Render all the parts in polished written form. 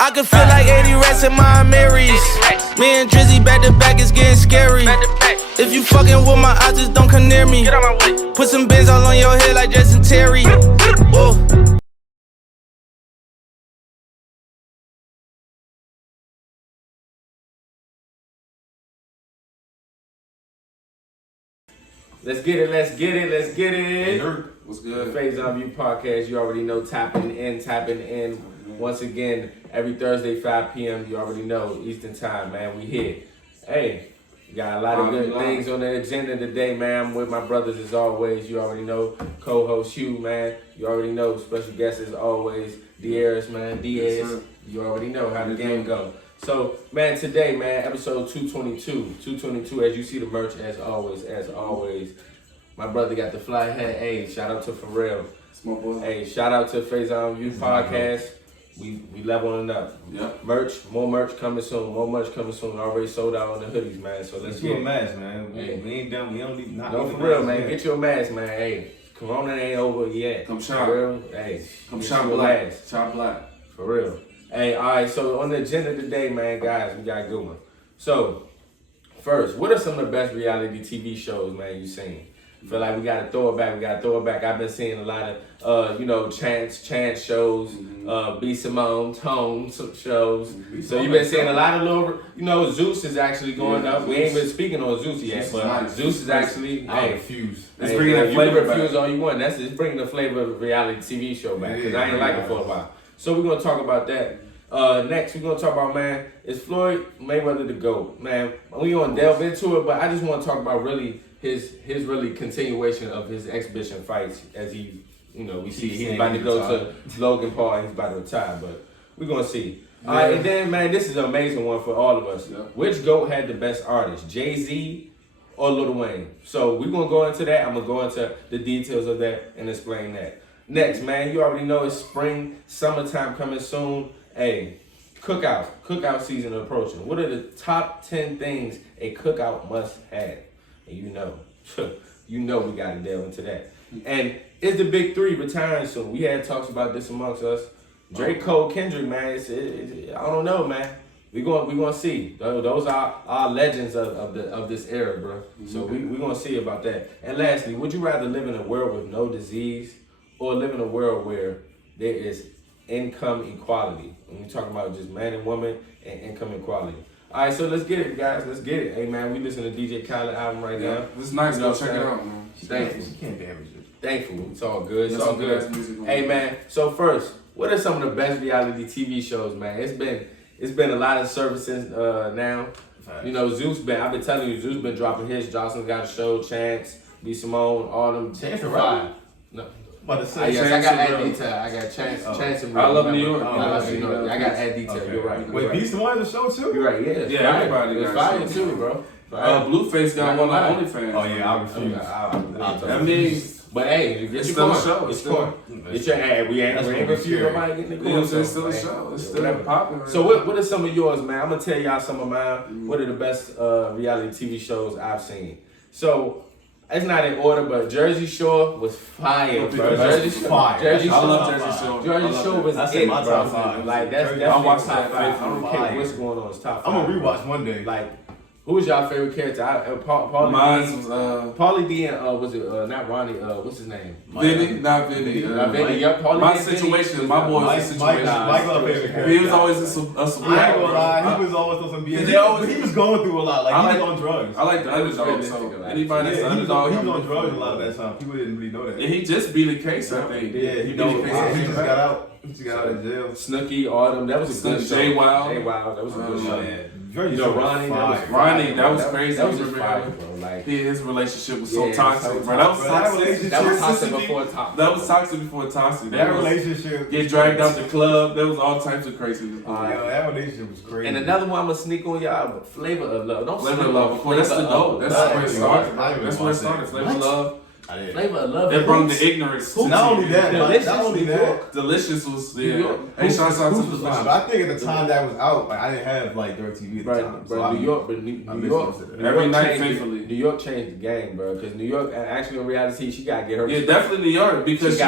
I can feel like 80 rats in my Marys. Me and Drizzy back to back, it's getting scary. If you fucking with my eyes, just don't come near me. Put some bins all on your head like Justin Terry. Whoa. Let's get it, let's get it, let's get it. What's good? Faison View Podcast, you already know, tapping in. Once again, every Thursday, 5 p.m., you already know, Eastern Time, man, we here. Hey, we got a lot of good things on the agenda today, man. I'm with my brothers as always, you already know. Co-host Hugh, man, you already know. Special guest as always, Diaz, man, Diaz. You already know how the game go. So, man, today, man, episode 222. 222, as you see the merch, as always. My brother got the fly hat. Hey, shout out to Pharrell. Small boy. Hey, shout out to Faison View Podcast. We leveling up. Yep. More merch coming soon. Already sold out on the hoodies, man. So let's get a mask, man. We ain't done. We don't need. No, for real, man. Get your mask, man. Hey, Corona ain't over yet. Come shop. For real. Hey, come shop black. Shop black. For real. Hey, all right. So on the agenda today, man, guys, we got a good one. So first, what are some of the best reality TV shows, man, you seen? Feel like we gotta throw it back. I've been seeing a lot of chance shows, B. Simone, Tone shows. So you've been seeing a lot of little, Zeus is actually going up. We ain't been speaking on Zeus yet, but Zeus is actually, I refuse. It's bringing the flavor. You can refuse all you want. It's bringing the flavor of a reality TV show back, because I ain't like it for a while. So we're gonna talk about that. Next, we're gonna talk about, man, is Floyd Mayweather the GOAT? Man, we gonna delve into it, but I just want to talk about really his really continuation of his exhibition fights, as he, we see he's about to go to Logan Paul and he's about to retire, but we're gonna see. All right, and then, man, this is an amazing one for all of us. Yeah. Which GOAT had the best artist, Jay-Z or Lil Wayne? So we're gonna go into that. I'm gonna go into the details of that and explain that. Next, man, you already know it's spring, summertime coming soon. Hey, cookout season approaching. What are the top 10 things a cookout must have? And you know we gotta delve into that. And is the big three retiring soon? We had talks about this amongst us. Drake, Cole, Kendrick, man. I don't know, man. We gonna see. Those are our legends of this era, bro. So we gonna see about that. And lastly, would you rather live in a world with no disease or live in a world where there is income equality? When we talking about just man and woman and income equality. All right, so let's get it, guys. Let's get it. Hey, man, we listen to DJ Khaled album right now. This is nice. Go check it out, man. Thankful. She can't be average. Thankful. It's all good. It's all good. Hey, man. So first, what are some of the best reality TV shows, man? It's been a lot of services now. Zeus I've been telling you, Zeus been dropping his. Jocelyn got a show. Chance, B. Simone, all them. Chance and Ryan. No. Yes, I got add detail. I got Chance and I love New York. I got add detail. Okay. You're right. Wait, Beast One is a show too? You're right. Yeah, everybody. It's fire too, bro. Blueface got one on OnlyFans. Oh yeah, I refuse. I mean, but hey, it's still a show. It's still. It's your ad. We ain't refuse nobody getting the coin. It's still a show. It's still popular. So what are some of yours, man? I'm gonna tell y'all some of mine. What are the best reality TV shows I've seen? So. It's not in order, but Jerseyshore was fire, bro. Jerseyshore. I love Jerseyshore. Jerseyshore was that's it, my bro. top 5. Like that's I definitely watched top 5. I don't care fire. what's going on. It's top 5. I'm gonna rewatch one day. Like, who was y'all favorite character? Mine was Pauly D and was it not Ronnie? What's his name? Vinny, not Vinny. My situation, my boy's situation. Mike my favorite character. He was always a I ain't gonna lie, he was always on some BS. He was going through a lot. Like he was on drugs. I like the underdog. So anybody that's underdog, he was on drugs a lot of that time. People didn't really know that. And he just beat the case, I think. Yeah, he just got out. He just got out of jail. Snooki, Autumn, that was a good show. Jay Wild, that was a good show. Ronnie, that was crazy. That was just fire, bro. Like his relationship was so toxic, bro. That was toxic before toxic. That was toxic before toxic. That relationship get dragged out the club. There was all types of craziness. That relationship was crazy. And another one I'm gonna sneak on y'all, Flavor of Love. Don't Flavor of Love. Before that's the dope. That's where it started. That's where it started. Flavor of Love. Flavor of Love. It brought the ignorance. Not only that, Delicious was Hey, shout out to Delicious. But I think at the time that was out, like I didn't have like DirecTV at the time. Bro, New York, every night faithfully. New York changed the game, bro. Because New York, actually on reality, she gotta get her. Yeah, definitely New York because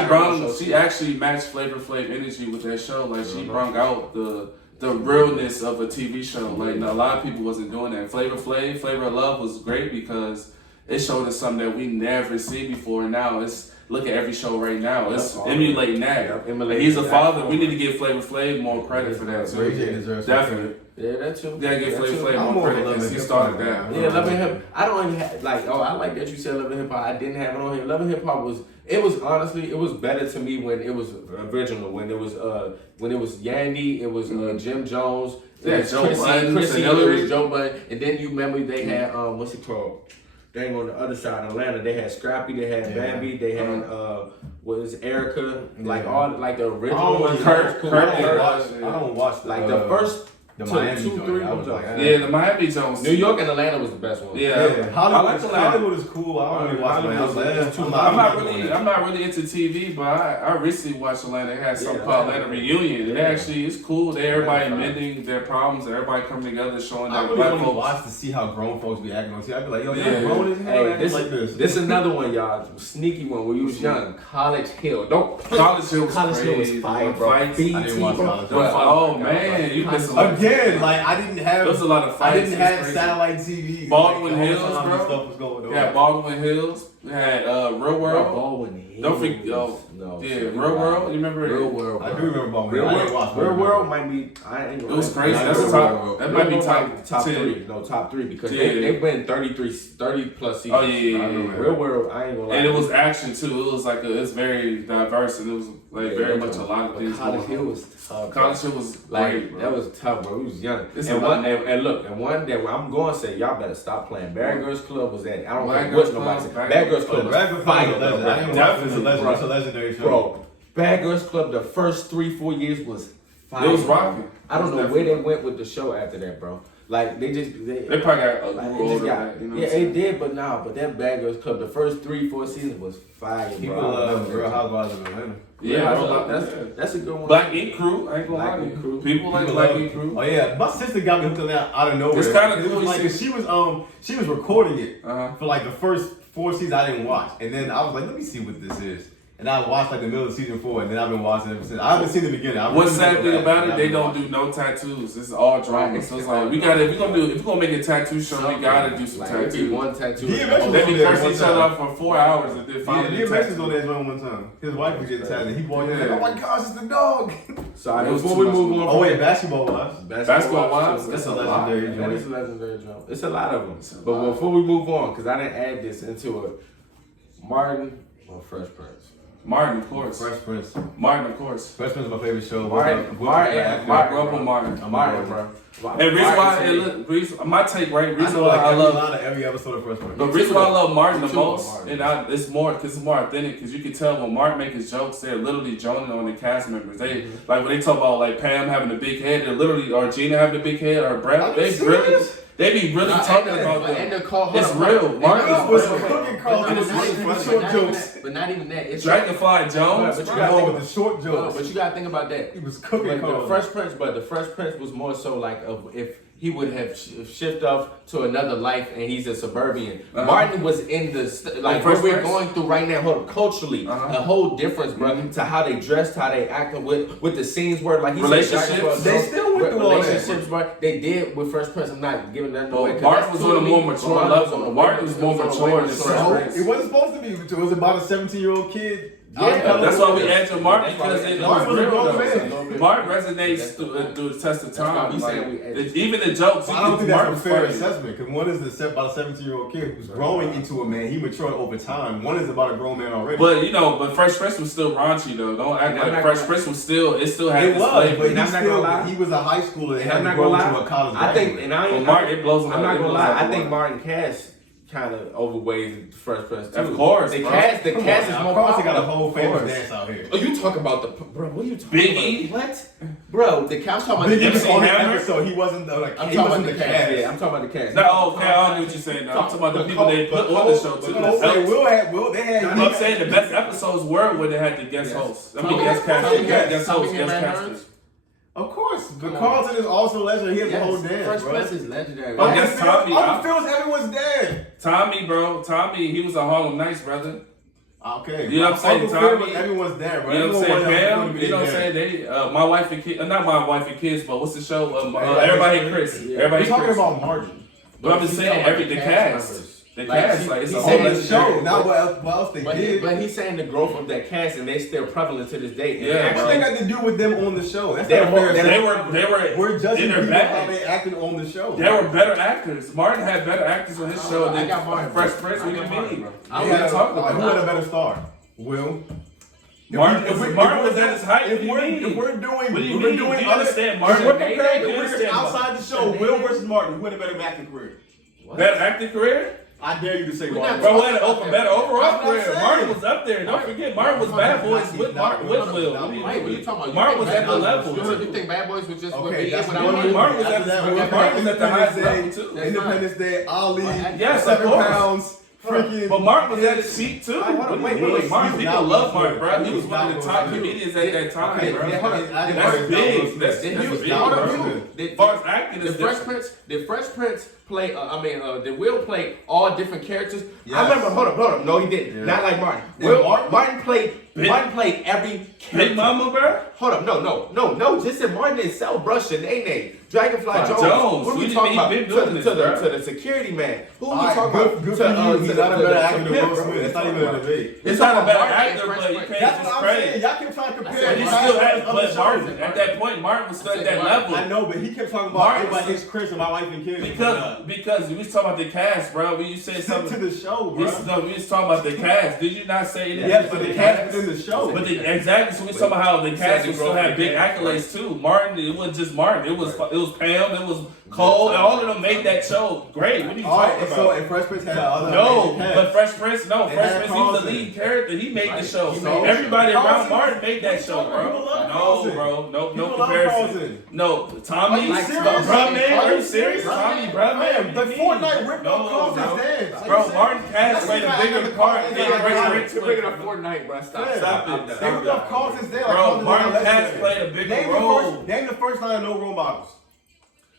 she actually matched Flavor Flav energy with that show. Like she brought out the the realness of a TV show. Like a lot of people wasn't doing that. Flavor of Love was great because it showed us something that we never seen before. Now look at every show right now. It's emulating that. He's a father. We need to give Flavor Flav more credit for that too. Definitely. Yeah, that's true. Yeah, give Flavor Flav more credit because he started that. Yeah, Love and Hip. I don't even have I like that you said Love and Hip Hop. I didn't have it on here. Love and Hip Hop was honestly it was better to me when it was original. When it was Yandy, it was Jim Jones, Chrissy Hillary, Joe Budden, and then you remember they had what's it called? Dang, on the other side of Atlanta, they had Scrappy, they had Bambi, they had what is Erica, like all like the original ones. Kurt. I don't watch the first. The Miami 2, 3 ones. The Miami Jones. New York and Atlanta was the best one. Yeah. Hollywood is cool. I don't really watch Atlanta. I'm not really into TV, but I recently watched Atlanta. It had something called Atlanta Reunion. It actually is cool. Everybody admitting their problems. Everybody coming together, showing that black folks. Watch to see how grown folks be acting on TV. I be like, yo, y'all grown as hell. Hey, this is another one, y'all. Sneaky one. When we was young, College Hill. College Hill was fire, bro. I didn't watch College Hill. Oh man, you missed again. Like I didn't have. There's a lot of fights. I didn't have satellite TV. Baldwin like, Hills, bro. Stuff was going on. Yeah, Baldwin Hills. We had Real World. Baldwin Hills. Don't forget. Real World. You remember it? Real World. I do remember Baldwin Hills. Real World might be. It was crazy. That's top. That might be top 3. No, top 3 because they went 30 plus seasons. Oh yeah. Real World. I ain't gonna lie. And it was action too. It was like it's very diverse and it was like very much a lot of things. College Hill was tough. College Hill was like that was tough, bro. We was young. And one day I'm going to say y'all better stop playing. Bad Girls Club was at. I don't know what nobody said. Bad Girls Club was fire. It's a legendary show. Bro, Bad Girls Club the first 3-4 years was fire. It was rocking. I don't know where they went with the show after that, bro. Like they probably got they did, but that Bad Girls Club the first 3-4 seasons was fire. People love Real Housewives of Atlanta. That's a good one. Black Ink Crew, I ain't gonna lie. People like Black Ink Crew. Oh yeah, my sister got me hooked on that out of nowhere. It's kind of cool. Like she was recording it for like the first 4 seasons I didn't watch, and then I was like, let me see what this is. And I watched like the middle of season 4, and then I've been watching it ever since. I haven't seen the beginning. What's sad thing about it? They don't do no tattoos. It's all drama. So it's like if we're gonna make a tattoo show, we gotta do some tattoos. One tattoo. They be cursing each other out for 4 hours and then finally. Yeah, DMX was on that one time. His wife was getting tattooed. He walked in like, oh my gosh, it's the dog. So before we move on. Oh wait, Basketball Wives. Basketball Wives. That's a legendary joint. It's a legendary joint. It's a lot of them. But before we move on, because I didn't add this into it, Martin or Fresh Prince. Martin, of course. Fresh Prince. Martin, of course. Fresh Prince is my favorite show. Martin, bro. And reason why, my take, right? Reason why I love every episode of Fresh Prince. The reason why I love Martin the most, it's more because it's more authentic. Because you can tell when Martin make his jokes, they're literally joning on the cast members. They like when they talk about like Pam having a big head, they're literally or Gina having a big head or Brad. They be really talking about them. It's real. Martin was short jokes. But not even that. It's Dragonfly Jones. But you got with the short jokes. But you gotta think about that. He was cooking like the Fresh Prince, but the Fresh Prince was more so like if he would have shifted off to another life and he's a suburban. Martin was in the like what we're going through right now, culturally, a whole difference, bro, to how they dressed, how they acted with the scenes where like he relationships. They still went through relationships, bro. They did with Fresh Prince. I'm not giving that away. Martin was on a more mature level. Martin was more mature than Fresh Prince. It wasn't supposed to be. It was about a 17-year-old kid. Yeah, that's why we add to Martin because it was real. Martin resonates through the test of time. Even the jokes. I don't think that's a fair assessment because one is about a 17-year-old kid who's growing into a man. He matured over time. One is about a grown man already. But Fresh Prince was still raunchy though. Don't act like Fresh Prince was still. It still had this flavor. But he was a high schooler and had to grow into a college. I think, and Martin, it blows. I'm not gonna lie. I think Martin Cass kind of overweighs Fresh Prince too. Of course, the cast is more powerful. They got a whole famous dance out here. Oh, you talking about bro? What are you talking Biggie? about? What, bro? The cast talking about Biggie the was on the episode. He wasn't the like. I'm talking about the cast. Yeah, I'm talking about the cast. I know what you're saying. I'm talking about the people they put on the show too. I'm saying the best episodes were when they had the guest hosts. I mean, guest casters. Of course, but Carlton is also legendary. He has a whole dance, Fresh bro. Prince is legendary. Oh, that's Tommy. Uncle Phil's everyone's dad. Tommy, bro. Tommy, he was a Harlem Nights brother. Okay. You know what I'm saying? Uncle Tommy, Phil, everyone's there, bro. You know what I'm saying? Everyone Pam, you know what I'm saying? They, my wife and kids, not my wife and kids, but what's the show? Everybody Hate Chris. Yeah. Everybody We're talking Chris. about Martin. But I'm just saying, the cast. The cast, like, it's a he's whole saying other show. Now what else they did? But he's saying the growth of that cast, and they still prevalent to this day. And Yeah, What they got to do with them on the show? That's They not fair. They were We're judging in their people how bag. they acted on the show. They were better actors. Martin had better actors on his show I than got Martin. Fresh Prince. What do you I got Martin, mean? bro. I'm not talking about Who had a better star? Will. Martin was at his height. If we're doing, What do you we're mean? doing Do you other, understand if Martin? we're comparing Do you careers understand outside the show, Will versus Martin, who had a better acting career? Better acting career? I dare you to say We're Martin. not Bro, what a better overall I'm not career. saying. Martin was up there. Don't forget, Martin was Bad Boys with Martin with Will. What do you Wait, what are you mean? talking about? Martin was at the level. You think Bad Boys was just what Okay, they that's did one without movie. Martin was After at that, the- Martin was at the highest level, Independence too. Day, Independence Day, Ali, Yes, of 7 course. pounds, freaking. But Martin was at his peak too. Wait, Martin, he's people not love Will Martin, Smith. bro. He was He's one of not the top Will Smith. comedians at that time, Okay, bro. yeah, hold on. That's big. That's He big, was bro. not Will Smith. As far as acting The is Fresh different. Prince, play. Did Will play all different characters? Yes. I remember. Hold up. No, he didn't. Yeah. Not like Martin. Yeah, Martin played every character. Big Mama, bro. Hold up. No. Just in Martin itself, bruh, Shanae, Dragonfly Jones. Jones. What are What we do you talking mean about? he been doing this, bruh? To the security man. Who are we Alright, talking about? good for you. He's not a better actor than Pimp, Will bro. Smith. It's not even a debate. It's not a better Martin and actor, Fresh but you Prince. can't That's just what I'm saying. credit. Y'all keep trying to compare. But he Martin still to had, other but shows. Martin, at that point, Martin was still at that level. I know, but he kept talking about Martin everybody was- hates Chris and my wife and kids. Because we was talking about the cast, bro. When you said Stick something to the show, We bro. was talking about the cast. Did you not say anything? Yes, for but the cast within the show. But exactly. So we talking about how the cast would still have big accolades too. Martin, it wasn't just Martin. It was Pam. It was Cole. And all of them made that show great. What are you talking about? So and Fresh Prince had other No, amazing cast. but Fresh Prince, They had Fresh Prince, he was the Carlton. lead character. He made the show. He So made the everybody show. around Carlton. Martin made that show, People bro. love No, Carlton. bro. No People love comparison. Carlton. No, Tommy, Are you serious? bruh, man, are you serious? Bruh, Tommy, man. bruh, man. The Fortnite ripped off Carlton's bro. dance. Are you Bro, serious? Martin Cass played a bigger part than Fresh You're bringing Prince. up Fortnite, bro. Stop Yeah. it. They ripped off Carlton's dance. Bro, Martin Cass played a bigger role. Name the first line of No Role Models.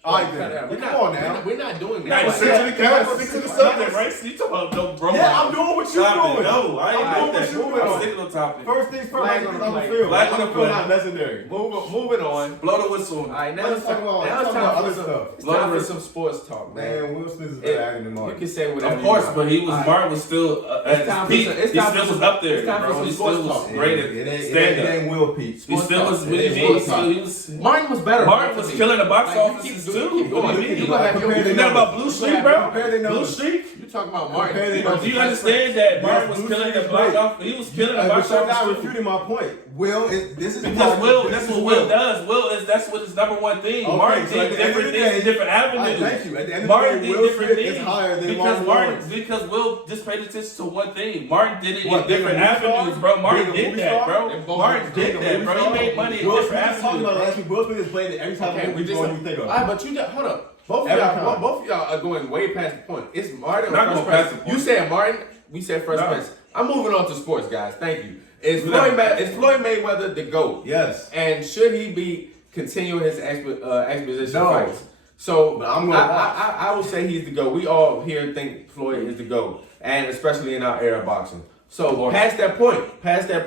All right, then. Come on now. We're not doing Nah, that. stick to the cast, stick to the subject, right? You talking about no bro? Yeah, I'm doing what you're doing. No, I ain't I'm doing doing that. what you're doing. I'm sticking on topic. First things first, Flag like on on the the play. field. Flag on the play. Not legendary. Moving on. Blow the whistle. All right, now Let's it's talk time. about- Now let's it's talk about time other for stuff. It's time for some sports talk, man. Man, Will Smith is better acting than You Martin. can say whatever. Of course, you want. but he was Martin was still It's at time his for peak. some- it's He time still for was some- up there, it's time for bro. some He sports still was talk. great It at ain't stand up. Will Pete. He still was. What do you It's mean? sports talk. He was. Martin was better. Martin was killing the box Like, you offices keep too. going. What do you mean? You gonna have your- You know about Blue Street, bro? Compare their Blue numbers. Street. You talking about Martin? Compare their numbers. Do you understand that Martin was Blue killing Street the is box great. office? He was killing the But box you're not office too. refuting my point. Will is this is Because Will, this that's is what Will does. Will is that's what his number one thing. Okay, Martin so at did the end of different the things, day- different I avenues. thank you. At the end of the Martin day, did Will different Smith things is higher than because Martin Lawrence. because Will just paid attention to one thing. Martin did it What, in different being a movie avenues, star? bro. Martin Being a did movie that, star? bro. And both Martin of them did being a that, movie bro. He star? made money in Will different Smith is talking about avenues. last week. Will Smith is playing it every time Okay, we go. We think of. All right, but you just hold up. Both of Every y'all, time. both of y'all are going way past the point. It's Martin or Not Fresh going Prince. past the point. You said Martin. We said Fresh No. Prince. I'm moving on to sports, guys. Thank you. Is No. Floyd Mayweather the GOAT? Yes. And should he be continuing his exposition No. fights? So But I'm gonna watch. I will say he's the GOAT. We all here think Floyd is the GOAT, and especially in our era of boxing. So past that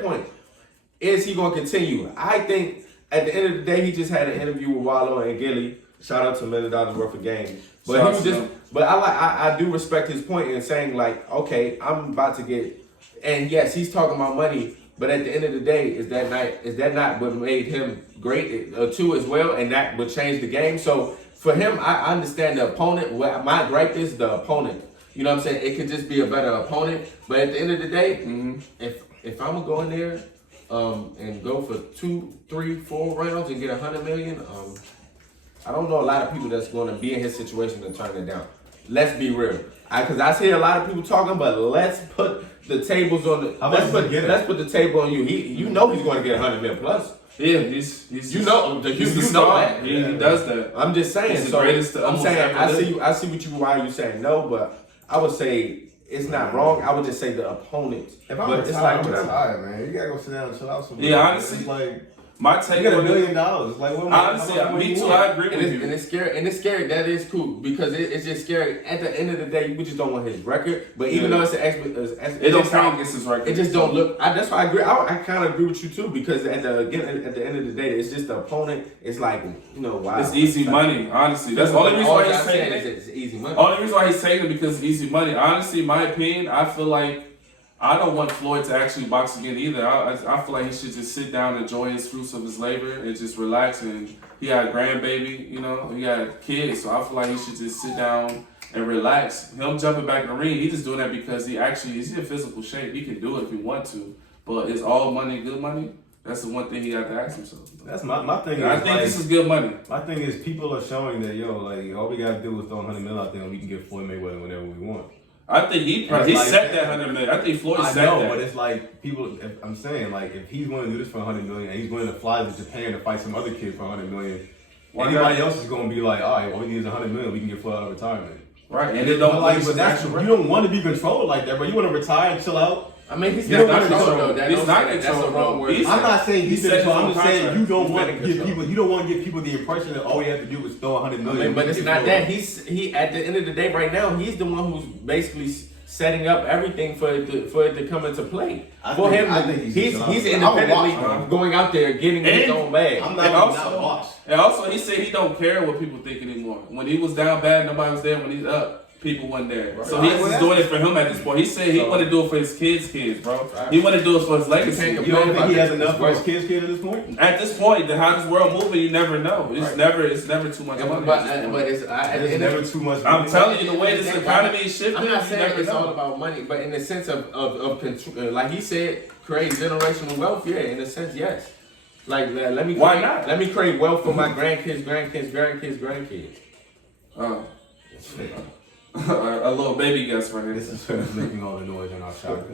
point, is he going to continue? I think at the end of the day, he just had an interview with Wallow and Gilly. Shout out to $1 million worth of game. But Shout he out was to just. them. But I do respect his point in saying like, okay, I'm about to get, and yes, he's talking about money. But at the end of the day, is that not what made him great too as well, and that would change the game? So for him, I understand the opponent. My gripe is the opponent. You know what I'm saying? It could just be a better opponent. But at the end of the day, if I'm gonna go in there and go for 2, 3, 4 rounds and get 100 million, I don't know a lot of people that's gonna be in his situation and turn it down. Let's be real. Because I see a lot of people talking, but let's put the tables on the. How much does he get? Let's put the table on you. You know he's going to get 100 million plus. Yeah, he's You know the he's the you know star. that. He does that. I'm just saying. He's the So greatest to I'm almost saying ever I live. see you. I see what you why you saying no, but I would say it's not wrong. I would just say the opponent. If I'm but it's retired, like I'm whatever. retired, man. You gotta go sit down and chill out somewhere. Yeah, honestly. It's like My take You got $1 on million. It's like, what honestly, me too. I agree with you. And it's scary. And it's scary. That is cool because it's just scary. At the end of the day, we just don't want his record. But even though it's an it don't count against his record. It just don't look. That's why I agree. I kind of agree with you too because at the end of the day, it's just the opponent. It's like wow. It's easy money. Honestly, that's the only reason why he's taking it. It's easy money. Only reason why he's taking it because it's easy money. Honestly, my opinion, I feel like. I don't want Floyd to actually box again either. I feel like he should just sit down, enjoy his fruits of his labor, and just relax. And he had a grandbaby, he had kids, so I feel like he should just sit down and relax. Him jumping back in the ring, he's just doing that because he's in physical shape. He can do it if he want to, but is all money good money? That's the one thing he had to ask himself. That's my thing. I think this is good money. My thing is people are showing that all we gotta do is throw $100 million out there and we can get Floyd Mayweather whenever we want. I think he set that $100 million. I think Floyd set that. But it's like people. I'm saying if he's going to do this for $100 million and he's going to fly to Japan to fight some other kid for $100 million, anybody else is going to be like, all right, all we need is $100 million. We can get Floyd out of retirement. Right, and it don't you don't want to be controlled like that, but you want to retire and chill out. I mean, he's not controlled though. He's not controlled. That's the wrong word. I'm not saying he's controlled. I'm just saying you don't want to give people the impression that all you have to do is throw $100 million. But it's not that. He at the end of the day, right now, he's the one who's basically setting up everything for it to come into play. I think he's independently going out there getting his own bag. And also, he said he don't care what people think anymore. When he was down bad, nobody was there. When he's up, people wasn't there. Right. So he's just doing it for him at this point. He said he want to do it for his kids, bro. Right. He want to do it for his legacy. You don't think he has enough for his kids at this point? At this point, how this world moving, you never know. It's never too much money. But it's never too much money. I'm telling you, the way this economy is shifting, I'm not saying it's all about money, but in the sense of control, like he said, create generational wealth. Yeah, in a sense, yes. Like let me. Why not? Let me create wealth for my grandkids. Oh. A little baby guest right here. This is who's making all the noise in our shop.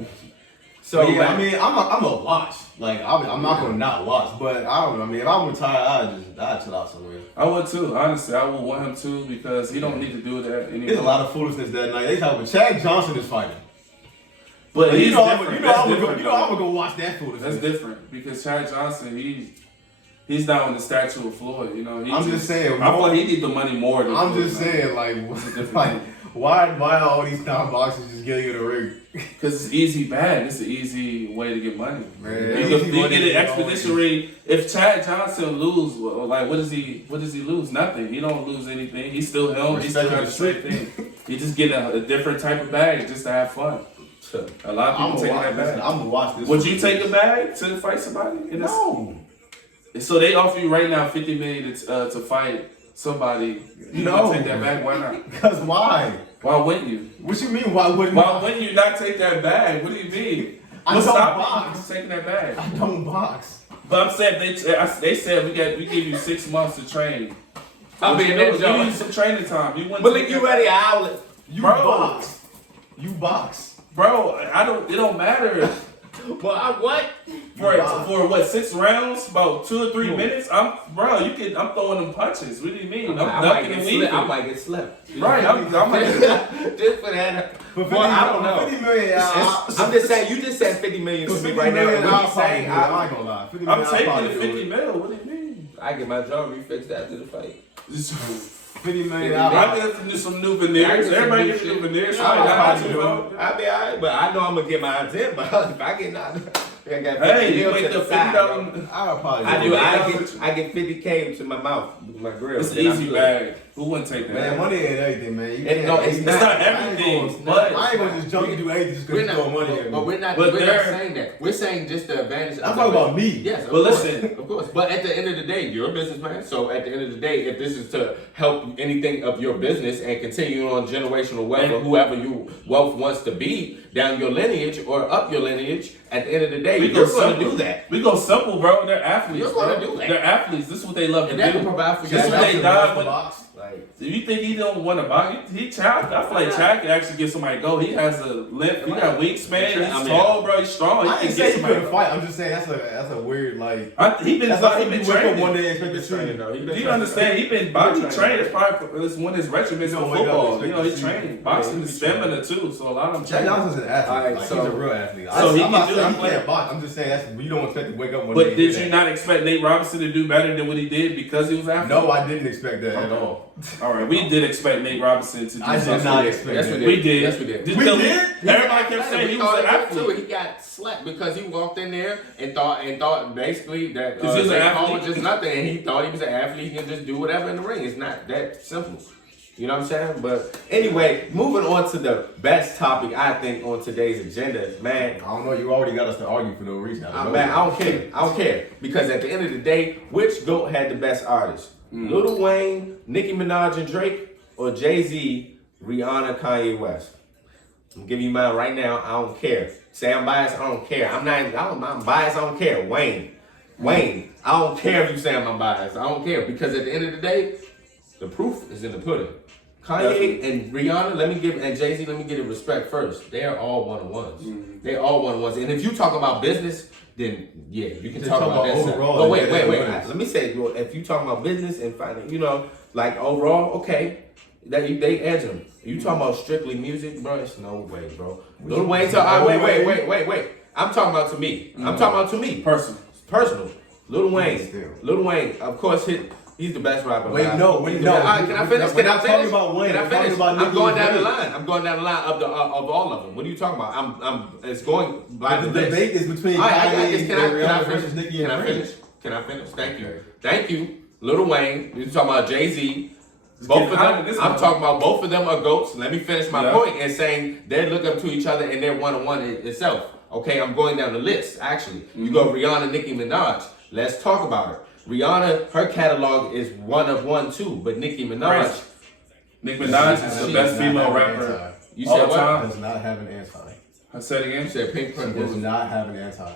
So yeah, I mean, I'm a watch. Like I'm not gonna not watch, but I don't know. I mean, if I'm retired, I'd chill out somewhere. I would too. Honestly, I would want him to because he don't need to do that anymore. There's a lot of foolishness that night. They talk about Chad Johnson is fighting. But he's I'm gonna go watch that foolishness. That's different because Chad Johnson, he's not on the statue of Floyd. I'm just saying. I feel like he needs the money more than I'm Floyd, just saying, why are all these top boxers just getting in the ring? Because it's easy bad. It's an easy way to get money. Man, you get an expeditionary. If Chad Johnson lose, what does he lose? Nothing. He don't lose anything. He's still him. He's still got the same thing. He just get a different type of bag just to have fun. A lot of people take that bag. I'm gonna watch this. Would you take a bag to fight somebody? No. So they offer you right now $50 million to fight somebody. You don't take that bag? Why not? Because why? Why wouldn't you? What you mean? Why wouldn't? Why wouldn't you not take that bag? What do you mean? I don't box. Just taking that bag. I don't box. But I'm saying they said we give you 6 months to train. I'll be in that job. Give you some training time. But you ready? You box. You box. Bro, it don't matter. Well, what? For what, 6 rounds? About 2 or 3 minutes? I'm throwing them punches. What do you mean? I'm ducking and weaving. I might get slept. Right, I might get just for that. Well, I don't know. 50 million. I'm just saying. You just said 50 million to me right now. What are you saying? I ain't gonna lie. I'm taking the 50 mil. What do you mean? I get my jaw refixed after the fight. 50 million. I have to do some new veneers. Everybody gets new veneers. I'll be alright, but I know I'm gonna get mine in. But if I get knocked, I got 50 hey, you mil make to the the side. I get 50K to my mouth with my grill. It's an easy bag. Who wouldn't take that? Man, money ain't everything, man. It's not everything. But I ain't gonna just jump and do anything just because you throw money at me. But we're not saying that. We're saying just the advantage. I'm talking about me. Yes, but listen, of course. But at the end of the day, you're a businessman. So at the end of the day, if this is to help anything of your business and continue on generational wealth or whoever your wealth wants to be down your lineage or up your lineage, at the end of the day, you're going to do that. We go simple, bro. They're athletes. You're going to do that. They're athletes. This is what they love to do. That can provide for you. This is what they die with. Like, Do you think he don't want to box? He Chad. I feel like Chad can actually get somebody go. He has a length. He got wingspan. He's tall, bro. He's strong. I didn't say he couldn't fight. I'm just saying that's a weird like. He been training one day and expect to train. Do you understand? He been boxing training. It's probably one of his regiments for football. You know, he trained boxing and stamina too. So a lot of them. Chad Johnson's an athlete. Alright, Like, so- he's a real athlete. So he I'm not can saying do he it. can't box. I'm just saying you don't expect to wake up one day. But did you not expect Nate Robinson to do better than what he did because he was athlete? No, I didn't expect that at all. All right, we did expect Nate Robinson to do I did something. not expect Yes, that. We did. Yes, we did. Just We tell me- did? Everybody kept saying he was an athlete. He got slapped because he walked in there and thought basically that 'Cause he was an Jake Paul athlete. was just nothing, and he thought he was an athlete. He can just do whatever in the ring. It's not that simple. You know what I'm saying? But Anyway, moving on to the best topic I think on today's agenda, man. I don't know. You already got us to argue for no reason. Man, I don't care. I don't care. Because at the end of the day, which GOAT had the best artists? Lil Wayne, Nicki Minaj and Drake, or Jay-Z, Rihanna, Kanye West? I'm giving you mine right now. I don't care. Say I'm biased, I don't care. I'm biased, I don't care. Wayne, I don't care if you say I'm biased. I don't care. Because at the end of the day, the proof is in the pudding. Kanye and Rihanna, and Jay-Z, let me give it respect first. They are all one-on-ones. They're all one-on-ones. And if you talk about business, then yeah, you can talk about that overall. But wait. Yeah. Let me say, well, if you talking about business and finance, like overall, okay, they edge them. You talking about strictly music, bro? It's no way, bro. Lil Wayne, wait. I'm talking about to me. I'm talking about to me. Personal. Lil Wayne, of course, he's the best rapper. Wait, no. All right, can I finish? We're not talking about Wayne. Can I We're talking finish? about I'm Nicki going down and the Drake. line. I'm going down the line of all of them. What are you talking about? It's going by The the list. debate is between All right, I got Kanye this. and Can I Rihanna finish? versus Nicki Can and I Drake. finish? Can I finish? Thank you. Lil Wayne. You're talking about Jay-Z. Both of them. I'm talking about both of them are GOATs. Let me finish my point and saying they look up to each other and they're one-on-one itself. Okay, I'm going down the list. Actually, you go Rihanna, Nicki Minaj. Let's talk about her. Rihanna, her catalog is one of one too, but Nicki Minaj. Nicki Minaj is the best female rapper. You all said what? time. Does not have an anti. I said it again. You said Pink She Print does was not have an anti.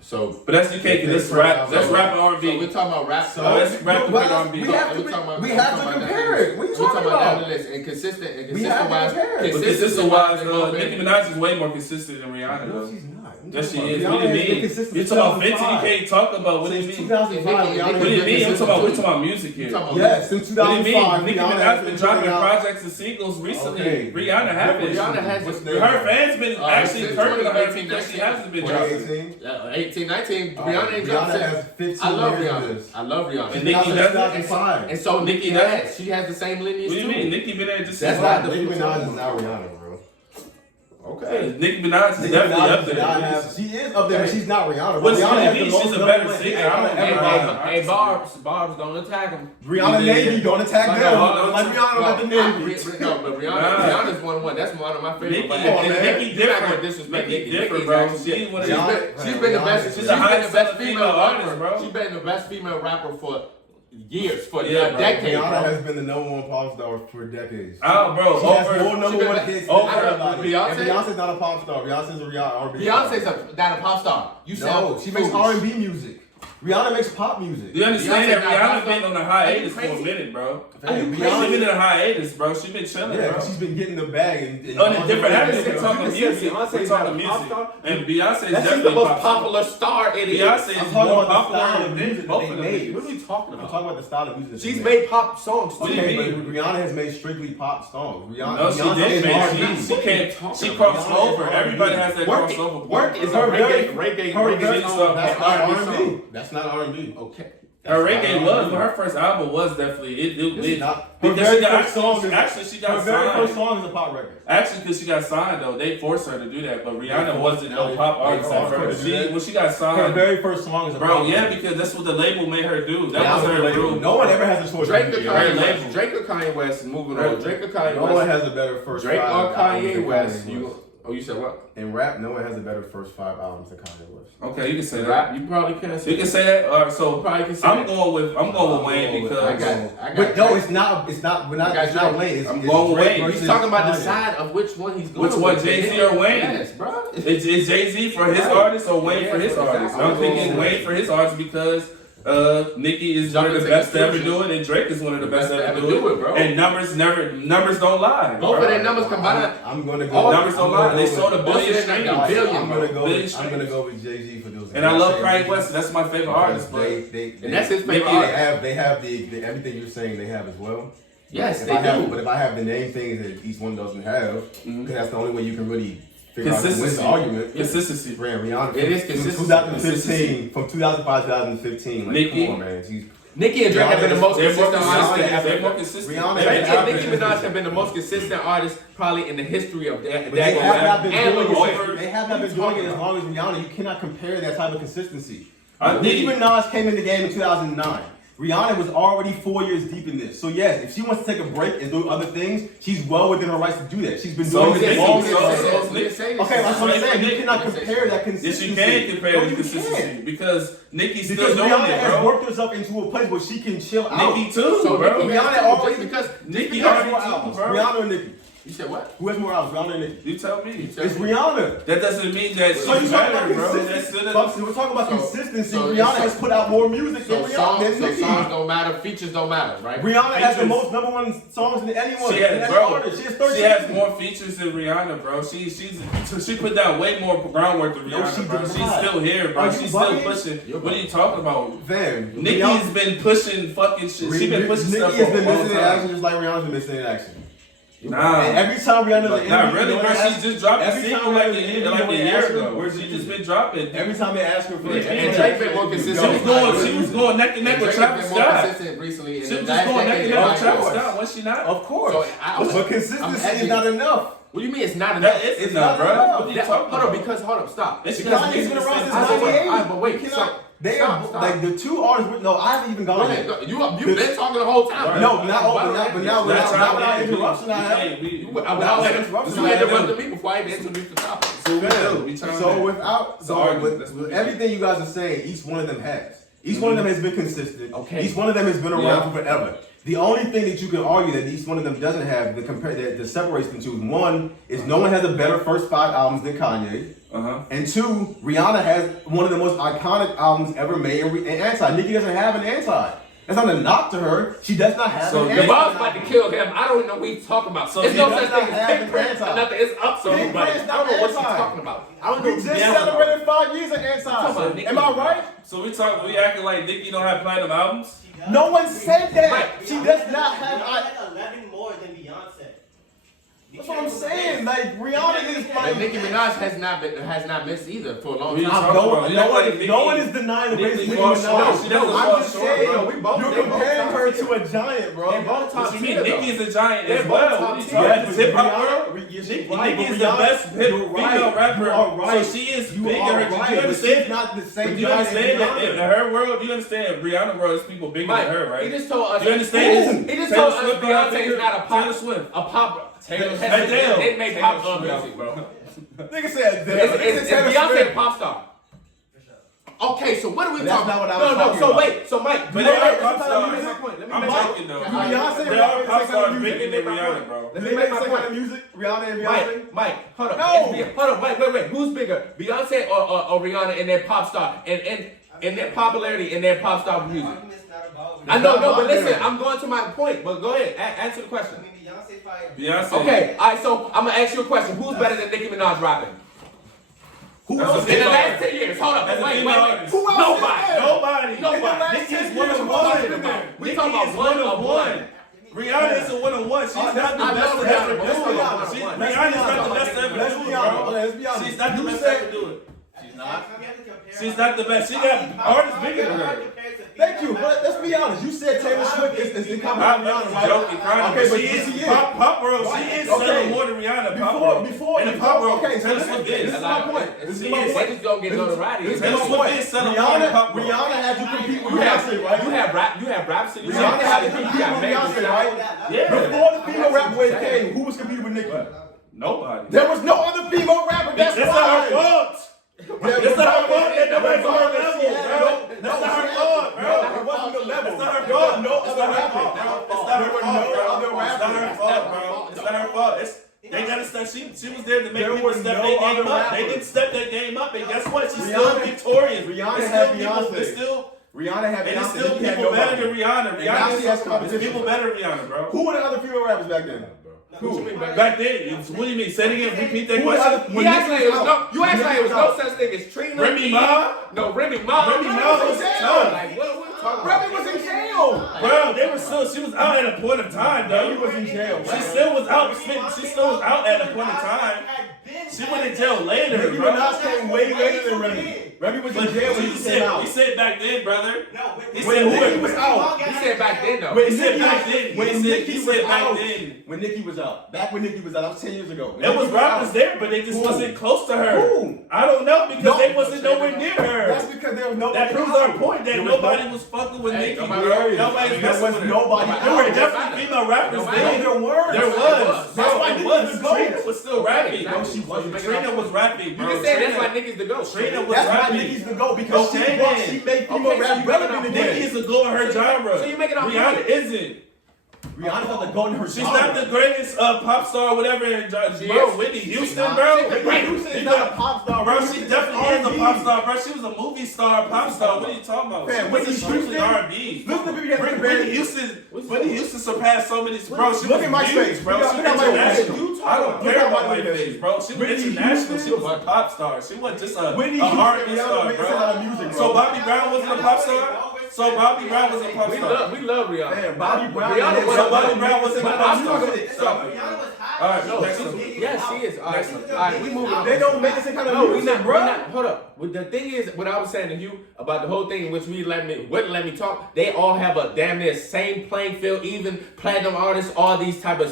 so. But that's you can't. This rap. That's rap and R&B. So we're talking about rap. So let's rap compared to R&B. We have to compare it. What are you talking about? about? Down the list and consistent We have to wise. compare it. But consistent-wise, Nicki Minaj is way more consistent than Rihanna. No, though. she's not. Yes, she is. Rihanna What do you has been mean? consistent You're since talking about 50. You 2005. can't talk about. What do you Since mean? 2005, Rihanna What do you has mean? been We're talking about music here. Yes, since What do you 2005. mean? Nicki Rihanna Minaj has been dropping putting out- projects and singles recently. Okay. Rihanna haven't. Rihanna has What's it. their- Her fans been actually since kirking on her 2018, because she hasn't been dropping. 2018. 18, 19. Oh, Rihanna ain't Rihanna dropped has since. 15 I love years of Rihanna. this. I love Rihanna. And Nicki Since doesn't? 2005. And so Nicki does? she has the same lineage What do too. you mean? Nicki been there just That's as not long. the- Nicki Minaj is not Rihanna, bro. Okay. Nicki Minaj is Nicki definitely Minaj up does not have. there. She is up there, but she's not Rihanna. What's Rihanna has she? the She's most a better number one singer. hit I don't ever ever ride. Hey, Barb's don't attack him. Rihanna Yeah. Navy, don't attack Like them. Rihanna- Like Rihanna like the Navy. No, but Rihanna's one. That's one of my favorite. Nicki, But Come on, man. Nicki you're not different. gonna disrespect Nicki Nicki. different, Nicki's bro. actually- She's one of She's been the best. Rihanna- She's the been highest the best selling female female artist, rapper, bro. She's been the best female rapper for years, for Yeah, bro. decades. Rihanna Bro. has been the number one pop star for decades. Oh, bro. She has Over. more number she one been- hits over than everybody. Beyonce? And Beyonce's not a pop star. Beyonce's a R&B. Beyonce's not a pop star. You No, sound she makes foolish. R&B music. Rihanna makes pop music. Do you understand that Beyonce not Rihanna pop been star? on a Are hiatus you for a crazy? minute, bro? Hey, She been in a hiatus, bro. She been chilling, Yeah, bro. she's been getting the bag and On a different avenue, we're Yeah. talking You said music. Beyonce's We're not talking a pop music. star? And Beyonce is That's just definitely the a most pop star. popular star it is. Beyonce I'm is talking more about the popular style of than music both that of they them. made. What are we talking I'm about? talking about the style of music. She's they made pop songs What do you too. Okay, mean? but Rihanna has made strictly pop songs. Rihanna, No, she Beyonce didn't, is man. R&B. She can't. She Rihanna crossed is over. R&B. Everybody has that Work crossover. Work is Her a very- reggae her very- song. That's R&B not R&B. song. That's not R&B. Okay. Her That's reggae not was, R&B. but her first album was definitely it. It's not. Her Because very she got first song is actually she got her very first signed. song is a pop record. Actually, because she got signed though, they forced her to do that. But Rihanna wasn't no they- pop they artist at forced her first. to do that. When she got Her signed, very first song is a bro, pop yeah, record. because that's what the label made her do. That Yeah, was her like, rule. no one ever has a choice. Drake or to be Very Kanye label. West? Drake or Kanye West? Moving on. Drake or Kanye No West? one has a better first Drake five or albums Kanye than West? Kanye West. You said what? In rap, no one has a better first 5 albums than Kanye West. Okay, you can say that. Rap? You probably can say You can say that. All right, so Probably can say I'm that. going with Wayne because I got But no, Drake. it's not. It's not. We're not. I got It's not Drake. Wayne. It's, I'm it's going with Drake Wayne. versus He's talking about the Kanye. side of which one he's going Which one, with. Jay-Z or Wayne? Yes, bro. It's Jay-Z for his Right. artist or Wayne Yeah, for his exactly. artist. I'm I'm thinking going Wayne for his artist because Nicki is one of the best to ever do it, and Drake is one of the best to ever do it, bro. And numbers don't lie. Both of their numbers combined. I'm gonna go. Numbers don't lie. They sold a billion streams. I'm gonna go with Jay-Z for those. And I love Kanye West. That's my favorite artist. But and that's his favorite artist. They have the everything you're saying they have as well. Yes, they do. But if I have the name things that each one doesn't have, because that's the only way you can really figure out who wins the argument. Consistency. Rihanna. It is consistency. 2015, from 2005 to 2015. Like, Nicki. come on, man. Nicki and Drake have been the most consistent artists. They're more consistent. Nicki Minaj have been the most consistent artists probably in the history of that. They have not been doing it as long as Rihanna. You cannot compare that type of consistency. Nicki Minaj came in the game in 2009. Rihanna was already 4 years deep in this. So yes, if she wants to take a break and do other things, she's well within her rights to do that. She's been doing this long. Okay, that's what I'm saying. You cannot compare that consistency. Yes, you can compare the consistency because Nicki's still doing Rihanna it, bro. has worked herself into a place where she can chill out. Nicki too, so bro. Rihanna already because Nicki has already more too, albums. bro. Rihanna or Nicki? You said what? Who has more albums, Rihanna or Nicki? You tell me. It's Rihanna. That doesn't mean that she's So you talking better, about bro. consistency? We're talking about consistency. Rihanna has put out more music than Nicki. So songs don't matter, features don't matter, right? Rihanna has the most #1 songs than anyone. She has 13. She has more features than Rihanna, bro. She put down way more groundwork than Rihanna, bro. She's still here, bro. She's still pushing. What are you talking about? Fam, Nicki's been pushing fucking shit. She's been pushing stuff Nicki has for been a long missing in time. action just like Rihanna's been missing in action. Nah. And every time Rihanna's Not really, bro. She just dropped a every single time like Rihanna's a in year the ago. Where she just been dropping. Every time they ask her for it. And Drake been more consistent. She was going neck to neck with Travis Scott. Consistent recently. She was just going neck to neck with Travis Scott, was she not? Of course. But consistency is not enough. What do you mean it's not enough? It's not, bro. What are you talking about? Hold up, stop. It's because Kanye's been around since I 98. but wait, They are like the two artists. No, I haven't even gone there. You've been talking the whole time. No, but now without interruption, I have. Without interruption, you interrupted me before I even introduced the topic. So with everything you guys are saying, each one of them has. Each one of them has been consistent. Okay. Each one of them has been around for forever. The only thing that you can argue that each one of them doesn't have that separates them two, one is no one has a better first 5 albums than Kanye. And 2, Rihanna has one of the most iconic albums ever made and Anti. Nicki doesn't have an Anti. That's not a knock to her. She does not have an Anti. The boss about to kill him. I don't even know what he's talking about. So it's he no does such not thing as have Pink an Print. Anti. Nothing. It's up to Pink everybody. Print's I not don't know what she's Anti. talking about. I don't know We what just she's talking about. celebrated 5 years of Anti. Am I right? So we acting like Nicki don't have platinum albums? No one said that. She does not have. like 11 more than Beyonce. That's what I'm saying. Like Rihanna is But like. Nicki Minaj has not missed either for a long We time. talking about- No one is denying the race Nicki Nicki falls Minaj. short. She doesn't I'm fall just short, saying, bro. you're comparing her to a giant, bro. They're both top What you mean? tier, though. Nicki is a giant They're as both well. top What are you tier. talking Yes, about? but Hip hop Rihanna- world? yes, Nicki right, but is the Rihanna- best you're right. female rapper. You are right. So she is You bigger. are Do right, you but understand? she's not the same But you giant understand that as in Rihanna. her world, you understand Rihanna world is people bigger Mike, than her, right? he just told us. You understand? He just Taylor told us Swift Beyonce is not a pop. Taylor Swift. A pop. Taylor Adele. They make pop music, bro. Nigga said that. Is Beyonce a pop star? Okay, so what are we That's talking not what I about? was No, talking so about. wait, so Mike, But you they know are what? pop Let stars. me make my point. Let me I'm make my joking though. point. Beyonce There are and pop Rihanna stars music. bigger than Rihanna, bro. Let me me make make my the same point. kind of music. Rihanna and Beyonce. Mike, hold up. No. Hold up, wait. Who's bigger, Beyonce or Rihanna in their pop star and their popularity in their pop star music? I know, but listen, I'm going to my point. But go ahead, answer the question. Beyonce. Okay, all right. So I'm gonna ask you a question. Who's better than Nicki Minaj rapping? Who That's else a In the is last 10 years, hold up, That's a wait. female artist. Who else Nobody. is there? Nobody. Nobody. Nicki is Nicki one is of one one. of them. We talking about one of one. Rihanna is a one on one. She's not the I best love to Rihanna, ever but do let's be it. honest. Rihanna's not the best to ever Let's do be it, honest. bro. Let's be honest. She's not the You best to said- ever do it. She's not. She's not the best. She got artists bigger than her. Thank you, but let's be honest. You said Taylor Swift is the company I'm Rihanna, right? joking, crying. Okay, but she yes, is she is. pop world. She Right. is Okay. selling more than Rihanna. Pop world. Before in the pop world, okay, so Taylor this Swift is is. my point. This is my They point. just don't get notoriety. This is Taylor my Swift point. is selling more than pop world. Rihanna had to compete with You have Beyonce, right? you have Rhapsody. You Rihanna had to have compete with Beyonce, right? Yeah. Before the female rap wave came, who was competing with Nicki? Nobody. There was no other female rapper. That's That's not her why. fault. That's not her fault. That nobody's on her level, bro. That's not her fault, bro. It wasn't the level. It's not her There was fault. no It's other not her rapper. fault, bro. It's not her There were fault, no bro. other It's not her rappers. fault, bro. It's not her fault. They gotta step. She was there to make There people were step no their game other up. They rappers. didn't step their game up, and guess what? She's still Rihanna- victorious. Rihanna There's had still people. Beyonce. There's still Rihanna had And it's Beyonce, still Nicki had people better nobody. than Rihanna. And now she has Rihanna competition. is people better than Rihanna, bro. Who were the other female rappers back then? Who? Back then, what do you mean? Say it again. Repeat that Who were the other? question. You act like it was no. You act like it was no such thing as Trina. Remy Ma? No, Remy Ma. Remy Ma was tough. Like what are we talking Remy about? was in jail. Bro, they were still. She was out at a point of time, Remy though. was in jail. She still was out. She still was out at a point of time. She went in jail later, Nicki bro. Minaj came way later than Remy. Remy was in But jail when he he came said, out. he said back then, brother. No, He When said Nicki who? was out. He said back then though. When He said Nicki back was- then. When He said Nicki was back out. then. When Nicki was out. Back when Nicki was out. That was 10 years ago. When There was Nicki rappers out. there, but they just Who? wasn't close to her. Who? I don't know because No. they wasn't nowhere near That's her. because there was nobody. That proves out. our point that There was nobody no- was fucking with Hey, Nicki, nobody- bro. There Nobody's was messing with her. nobody There were out. definitely female rappers Nobody- there. There were. There was. That's why There Nicki was. was the GOAT. Trina was still rapping. No, she wasn't. Trina was rapping, You bro. can say that's Trina- why niggas the ghost. Trina was That's why rapping. Nicki's the GOAT because Okay, she brought, then. she made female Okay, so rap you relevant making Nicki again. is the GOAT in her genre. So you making out Rihanna isn't. Rihanna's not the GOAT in her She's genre. not the greatest pop star or whatever in genre. She Bro, is. Whitney She's Houston, not. bro. She's Whitney Houston is not a pop star, Bro, she definitely is a pop star, bro. She was a movie star, pop star. What are you talking about? Man, She Whitney wasn't strictly Houston? R&B. Listen to people that Whitney compare- Houston surpassed so many. Bro, she Look was at my huge, face, bro. look She at was my international. face. I don't Look care at about my my face. face, bro. She was Whitney international. Houston? She was a pop star. She wasn't just a Whitney R&B Houston, star, Rihanna makes a lot of bro. music, So bro. Bobby Brown wasn't a pop star. So Bobby Brown was a pop star. We love Rihanna. Man, Bobby Brown. Rihanna is- was- So Bobby Brown wasn't a But pop I'm star. talking- Stop it. Rihanna was hot. All right, No, next she one. was getting Yes, out. she is. All right, we moving on. They don't make the same kind of No, we music, not, bro. we not. Hold up. Well, the thing is, what I was saying to you about the whole thing, in which we wouldn't let me talk. They all have a damn near same playing field. Even platinum artists, all these type of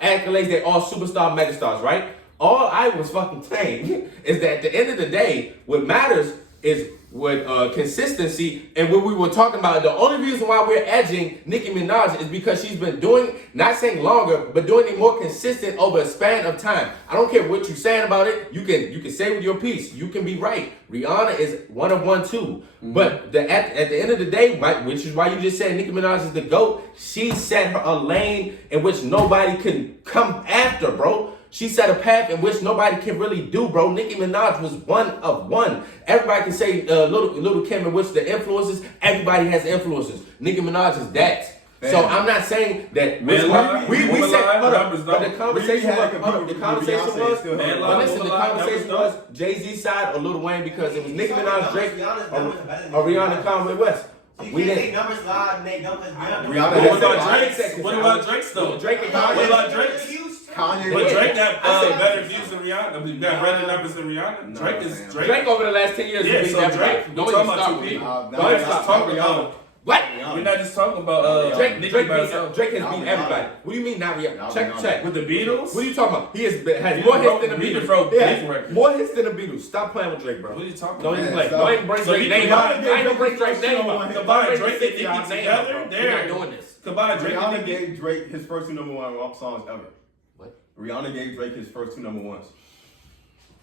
accolades. They all superstar, megastars, right? All I was fucking saying is that at the end of the day, what matters is with consistency, and what we were talking about. The only reason why we're edging Nicki Minaj is because she's been doing, not saying longer, but doing it more consistent over a span of time. I don't care what you're saying about it. You can say with your piece. You can be right. Rihanna is one of one too. But at the end of the day, which is why you just said Nicki Minaj is the GOAT. She set her a lane in which nobody can come after, bro. She set a path in which nobody can really do, bro. Nicki Minaj was one of one. Everybody can say Little Kim, in which the influences, everybody has influences. Nicki Minaj is that. So I'm not saying that we said, hold up, but the conversation was, listen, the conversation was Jay-Z side or Lil Wayne because it was Nicki Minaj, Drake, or Rihanna, Kanye West. You We can't didn't. say numbers live and they numbers Rihanna What about I Drake? said- What about Drake's though? Drake and What Kanye. about Drake? Kanye. But Yeah. Drake got I said- better views than Rihanna. I mean, got better numbers than Rihanna. No, Drake is man. Drake. Drake over the last 10 years Yeah, has so been everybody. Drake. Don't We're even talking stop about with two me. people. Nah, Don't even Let's stop. talk about. What? We're not just talking about Drake Nicki by herself. Drake has beat Nah, everybody. What do you mean not Rihanna? Nah, Check. nah. With the Beatles. What are you talking about? He has He more broke- hits than the he Beatles. broke He big has records. more hits than the Beatles. Stop playing with Drake, bro. What are you talking Don't about? even play. stop. Don't even bring So Drake you name combine- up. I ain't gonna bring Drake's name up. Combine Don't bring Drake the and 50 Nicki name together, up, bro. We're there. not doing this. Combine Drake and Rihanna Nicki. gave Drake his first 2 #1 songs ever. What? Rihanna gave Drake his first 2 #1s.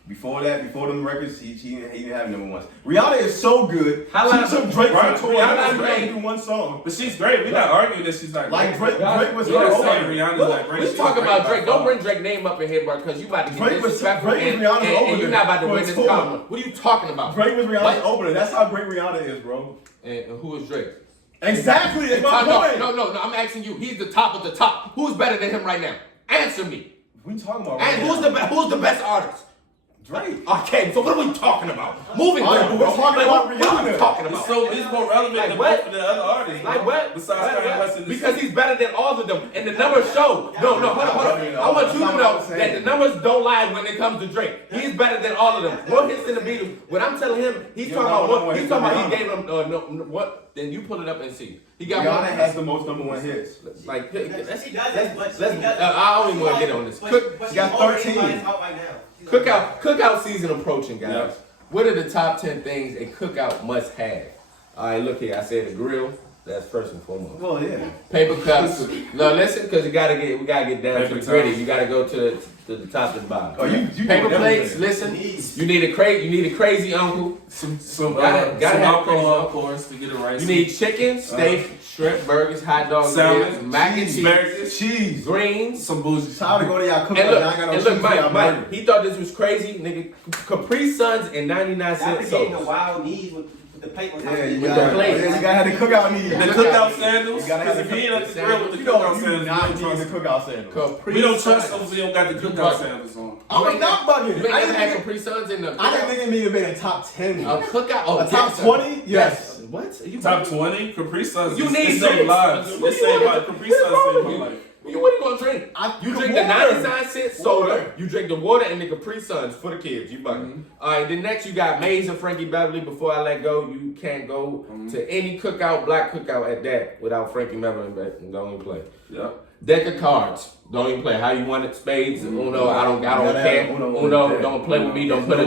Before that, before them records, he didn't have #1s. Rihanna is so good. How She loud- took Drake Right. on tour. Rihanna's He great. only do one song. But she's great. We're not arguing that she's not Like great. Drake was We're her not saying opener. Rihanna's Look, not great. we She's talking great about by Drake. Don't far. bring Drake name up in here, bro, because you about to get Drake was disrespectful Drake was and Rihanna's and opener you're not about to for win a this tour. compliment. What are you talking about? Drake was Rihanna's What? opener. That's how great Rihanna is, bro. And who is Drake? Exactly. That's my point. No. I'm asking you. He's the top of the top. Who's better than him right now? Answer me. We talking about And right who's the best artist? Drake. Okay, so what are we talking about? Moving All right, on, we're bro. talking Like, about what are we Rihanna. talking It's about? so it's more relevant Like than what? both of the other artists. Like bro. what? Besides What? Kanye West and the Because he's better than all of them. And the numbers show. No, hold on. I want you to know that the numbers don't lie when it comes to Drake. He's better than all of them. More hits than the Beatles. What I'm telling him, he's talking about what? He's talking about he gave them what? Then you pull it up and see. He got Rihanna one. has the most #1 hits. Like, She does it, but she does it. I don't even want to get on this. But she got she's over 13. anybody's out right now. Cookout season approaching, guys. Yeah. What are the top 10 things a cookout must have? All right, look here. I said the grill. That's first and foremost. Well, yeah. Paper cups. No, listen, because we gotta get down Paper to the gritty. towels. You gotta go to the top to the bottom. Oh, you Paper do plates. everything. Listen, you need a crazy uncle. some Gotta have alcohol, crazy. of course, to get it right. You need chicken, steak, shrimp, burgers, hot dogs, Salmon, ribs, mac and cheese, asparagus, Cheese. greens. some bougie. Tired to go to y'all cookout. And look, Y'all ain't got no and cheese look, for y'all Mike, burger. he thought this was crazy, nigga. Capri Suns and 99 cent After getting the sodas. wild knees with The plate was Yeah, you With gotta, the plate. yeah, you gotta have the cookout knees. The cookout sandals. You gotta have the Because if he ain't at the grill with the You cookout don't sandals, not we need don't the trust cookout sandals. Capri we don't trust Suns. them if we don't got the You cookout bugging. sandals on. I was not bugging. You ain't I never had didn't Capri Suns in the think it mean to be in top 10. a cookout. Oh, A top yes. 20? Yes. What? You Top 20, Capri Suns. You it need saved six. lives. What It do you saved want? my Capri Suns saved my life. What are you gonna drink? You drink the water. 99-cent soda. Water. You drink the water and the Capri Suns for the kids. You bugging. All right. Then next you got Maze and Frankie Beverly. Before I let go, you can't go to any cookout, black cookout at that without Frankie Beverly. Don't even play. Yep. Deck of cards. Don't even play. How you want it? Spades. Uno. I don't Gotta care. have Uno. Uno. Don't play with me. Don't put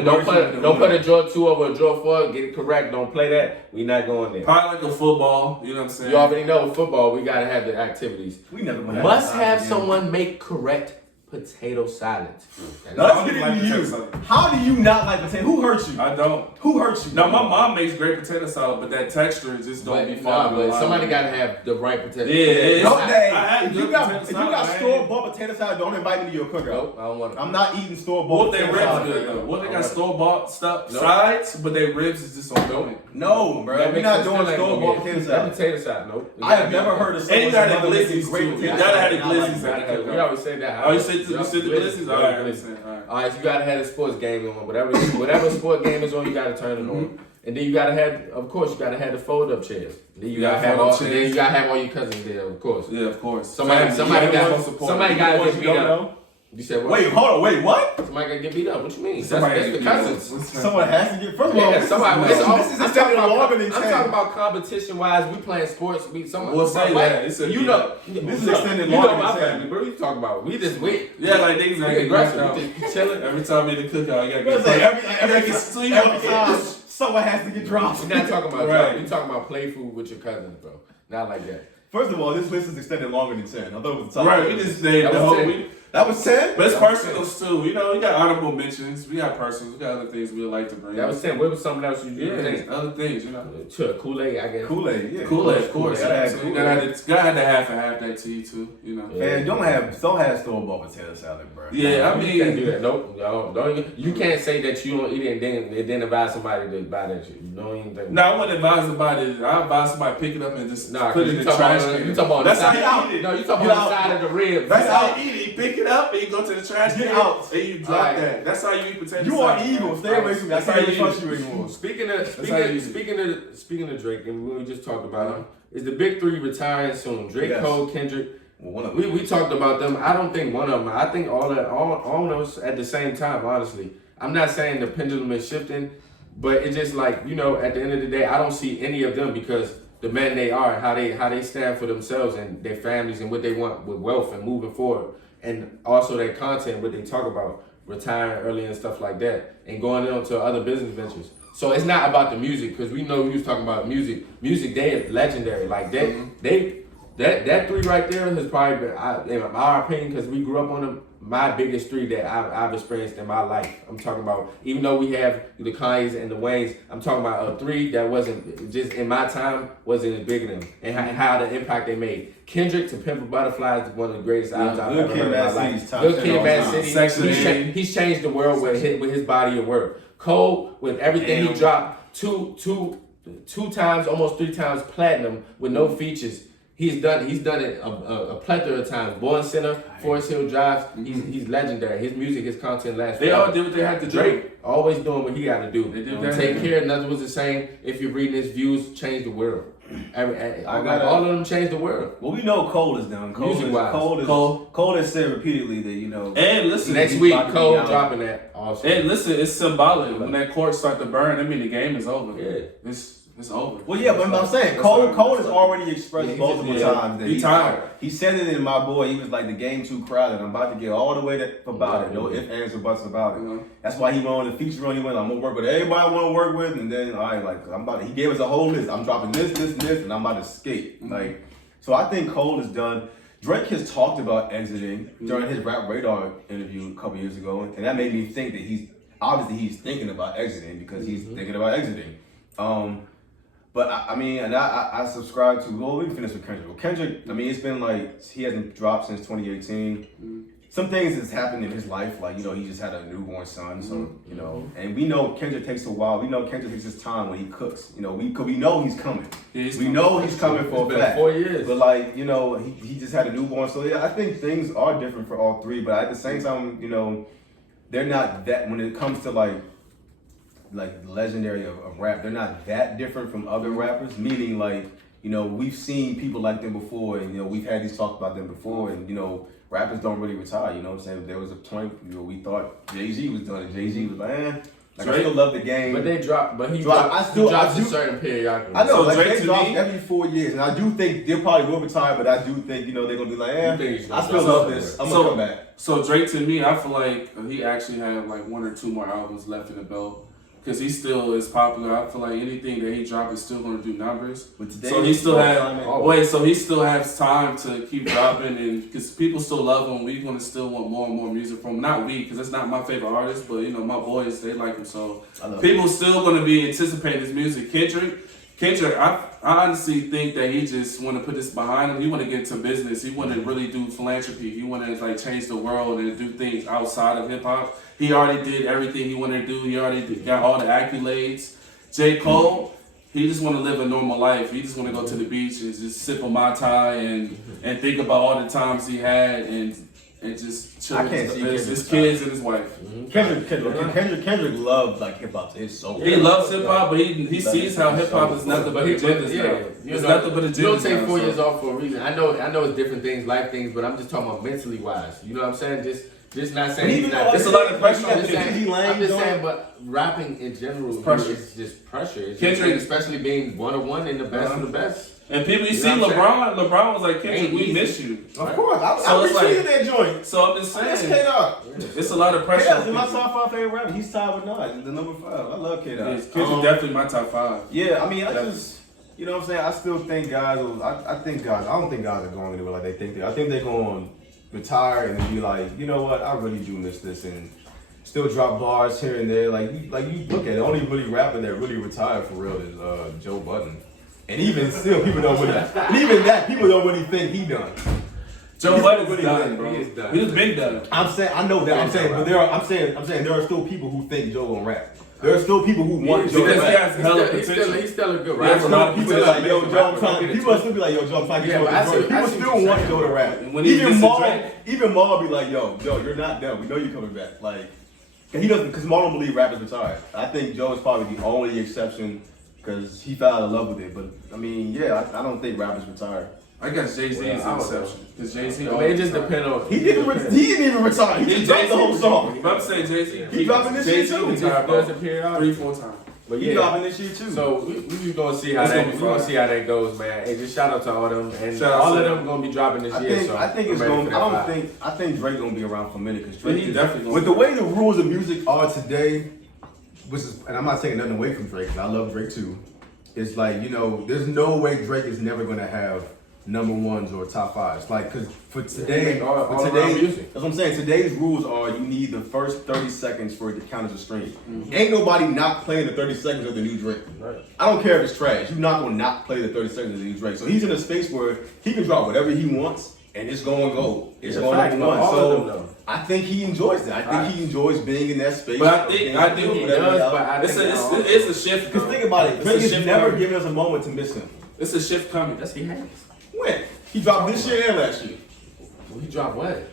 a draw 2 over a draw 4. Get it correct. Don't play that. We not going there. Probably like a football. You know what I'm saying? You already know football. We gotta have the activities. We never gonna Must that have again. someone make correct potato salads. Now, I let's get like into potato you. salad. How do you not like potato? Who hurt you? I don't. Who hurt you? No, my mom makes great potato salad, but that texture just don't be falling. but somebody gotta have the right potato. Yeah, No, I Dave. If good you got potato salad, man. store-bought potato salad, don't invite me to your cookout. Nope, I don't want it. I'm not eating store-bought What they potato ribs salad. good though? What they got store bought stuff Nope. sides, but they ribs is just on point. No, bro. We're not doing store-bought potato That salad. potato salad, nope. I have never heard of And someone you gotta have making glizzies great too. potato You gotta have the salad. glizzies at the We cookout. always say that. Oh, you said the glizzies? All right, I understand. All right. All right, so you gotta have the sports game on. Whatever sport game is on, you gotta turn it on. And then you gotta have, of course, you gotta have the fold-up chairs. Then you gotta have all. Then you gotta have all your cousins there, of course. Yeah, of course. Somebody got support. to get beat up. You said what? Wait, hold on. Wait, what? Somebody gotta get beat up. What you mean? Somebody That's the get beat up. cousins. Someone has to get. First of all, Yeah, somebody. this is I'm extended talking about longer than I'm 10. talking about competition-wise. We playing sports. We'll say that. It's a You know, This is extended you know longer my than family, 10. bro. You talking about? We just wait. Yeah, like niggas We like aggressive. We just chilling. Every time we in the cookout, I gotta It's get like every time someone has to get dropped. We're not talking about Right. that. We talking about play food with your cousins, bro. Not like that. First of all, this list is extended longer than 10. I thought it was the top Right, 10. we just named That the was whole 10. week. That was 10? But it's personals too. You know, we got honorable mentions. We got personals. We got other things we would like to bring. That was 10. What was something else you yeah, did? other things. You know, Kool-Aid, I guess. Kool-Aid, yeah. Kool-Aid, of course. Gotta have So you Kool-Aid. gotta have to half and half that tea too. You know. Yeah. Man, don't have store-bought potato salad, bro. Yeah, I You can't do mean, that. Nope. No, don't even, you can't say that you don't eat it and then advise somebody to buy that shit. You don't even think. no, I wouldn't advise somebody. I advise somebody pick it up and just Nah, put cause it you in the talking trash about can. you talking about That's the how side. you eat it. No, you talking Get about the out. side of the rib. That's how you eat it. You pick it up and you go to the trash Get can out. and you drop Alright. that. That's how you eat potato You salad. are evil. Stay away from me. I That's how can't you even trust eat you it. anymore. Speaking of Drake, and we just talked about him, is the big three retiring soon? Drake, Yes. Cole, Kendrick. Well, one of them. We talked about them. I don't think one of them. I think all of those at the same time. Honestly, I'm not saying the pendulum is shifting, but it's just like, you know, at the end of the day, I don't see any of them because the men they are, how they stand for themselves and their families and what they want with wealth and moving forward, and also their content, what they talk about, retiring early and stuff like that, and going on to other business ventures. So it's not about the music, because we know we was talking about music. Music, they is legendary. Like that three right there has probably been, in our opinion, because we grew up on them, my biggest three that I've experienced in my life. I'm talking about, even though we have the Kanyes and the Waynes, I'm talking about a three that wasn't, just in my time, wasn't as big as them, and how the impact they made. Kendrick to Pimp a Butterfly is one of the greatest albums I've ever heard in my life. Good Kid, Bad City. He's changed the world with his body of work. Cole, with everything he dropped, two times, almost 3 times platinum with no features. He's done it a plethora of times. Born Center, Forest Hill Drive. He's legendary. His music, his content lasts. They all did what they had to do. Drake always doing what he got to do. They did that. Take care. Nothing was the same. If you're reading his views, change the world. All of them changed the world. Well, we know Cole is done. Music-wise. Cole has said repeatedly that, you know. And listen, Next he's week, about to be Cole out. dropping that. Also. and listen, it's symbolic. When that court start to burn, I mean the game is over. Yeah. It's over. Well, yeah, but I'm saying Cole has already expressed multiple times that he tired. He said it in My Boy. He was like, the game too crowded. I'm about to get all the way about it. No ifs, ands, or buts about it. That's why he went on the feature run. He went, I'm gonna work with everybody I want to work with, and then he gave us a whole list. I'm dropping this, and I'm about to skate. So I think Cole is done. Drake has talked about exiting during his Rap Radar interview a couple years ago, and that made me think that he's thinking about exiting because he's thinking about exiting. But I subscribe to, well, we can finish with Kendrick. Well, Kendrick, I mean, it's been like, he hasn't dropped since 2018. some things that's happened in his life, like, you know, he just had a newborn son, so, you know, and we know Kendrick takes a while. We know Kendrick takes his time when he cooks. You know, we know he's coming. We know he's coming for a fact. 4 years. But, like, you know, he just had a newborn. So, yeah, I think things are different for all three. But at the same time, you know, they're not that, when it comes to, like legendary of rap, they're not that different from other rappers, meaning, like, you know, we've seen people like them before, and, you know, we've had these talks about them before, and, you know, rappers don't really retire, you know what I'm saying? There was a point, you know, we thought Jay-Z was done, and Jay-Z was like, like, I still love the game. But he drops a certain periodically. I know, So like, Drake they to drop me- every 4 years, and I do think they probably will retire, but I do think, you know, they're gonna be like, I still love this, I'm gonna come back. So Drake, to me, I feel like he actually had like 1 or 2 more albums left in the belt. Because he still is popular. I feel like anything that he drops is still going to do numbers. So he still he still has time to keep dropping, and because people still love him, we're going to still want more and more music from him. Not we, because it's not my favorite artist, but, you know, my boys, they like him. So people still going to be anticipating his music. Kendrick, I honestly think that he just want to put this behind him. He want to get into business. He want to really do philanthropy. He want to, like, change the world and do things outside of hip hop. He already did everything he wanted to do. He already got all the accolades. J. Cole, he just want to live a normal life. He just want to go to the beach and just sip a Mai Tai and think about all the times he had and just chill with his kids and his wife. Kendrick loved, like, hip hop to his soul. He loves hip hop, but he sees how hip hop is nothing but agendas. It's nothing but agendas. You don't take 4 years off for a reason. I know it's different things, life things, but I'm just talking about mentally wise. You know what I'm saying? Just not saying it's a lot of pressure. I'm just saying, but rapping in general is just pressure. It's Kendrick, especially being 1-on-1 and the best of the best. And people, you see LeBron was like, Kendrick, we miss you. Of course, I it's retweeted that joint. So I'm just saying, K-Dot. it's a lot of pressure. K-Dot's in my top 5 favorite rapper. He's tied with Nas, the number 5. I love K-Dot. Kendrick's definitely my top 5. Yeah, I mean, I just, you know what I'm saying? I still think guys I don't think guys are going anywhere like they think they. I think they're going to retire and be like, you know what? I really do miss this, and still drop bars here and there. Like you look at it, the only really rapper that really retired for real is Joe Budden. And even still, people don't really think he done. Joe Budden's done, bro. He is done. He's been done. I'm saying, I know that. I'm saying there are still people who think Joe gonna rap. There are still people who want Joe to Because he rap. has hella potential. He's still a good There's a lot rapper. of People are like, yo, Joe, I'm trying. People still be like, yo, Joe, I'm trying to get Joe to Joe. People still want Joe to rap. When he Even dissed Maul be like, yo, you're not done. We know you're coming back. Like, he doesn't, because Maul don't believe rappers retired. I think Joe is probably the only exception because he fell out of love with it. But I mean, yeah, I don't think rappers retire. I guess Jay-Z is an exception. Because Jay-Z It just depends on. He didn't even retire. He just dropped the whole song. But I'm saying Jay-Z. He dropping this shit too. Retired There's a period. 3-4 times. But He dropping this shit too. So we just gonna see how It's that gonna be fun. goes, man. Hey, just shout out to all them, and Shout out all to of them. them gonna be dropping this year. So I think I'm it's ready going. for that vibe. I think Drake gonna be around for a minute because But Drake he is, definitely gonna with be. the way the rules of music are today, which is, and I'm not taking nothing away from Drake because I love Drake too. It's like, you know, there's no way Drake is never gonna have number ones or top 5s. Like, because for today, all around music. that's what I'm saying. Today's rules are you need the first 30 seconds for it to count as a stream. Ain't nobody not playing the 30 seconds of the new Drake. Right. I don't care if it's trash. You're not gonna not play the 30 seconds of the new Drake. So he's in a space where he can drop whatever he wants and it's gonna go. It's going to be one. So I think he enjoys that. I think he enjoys being in that space. But I think he does. But it's a shift. Because think about it. Drake has never given us a moment to miss him. It's a shift coming. That's he has. When? He dropped this year and last year. Well, he dropped what?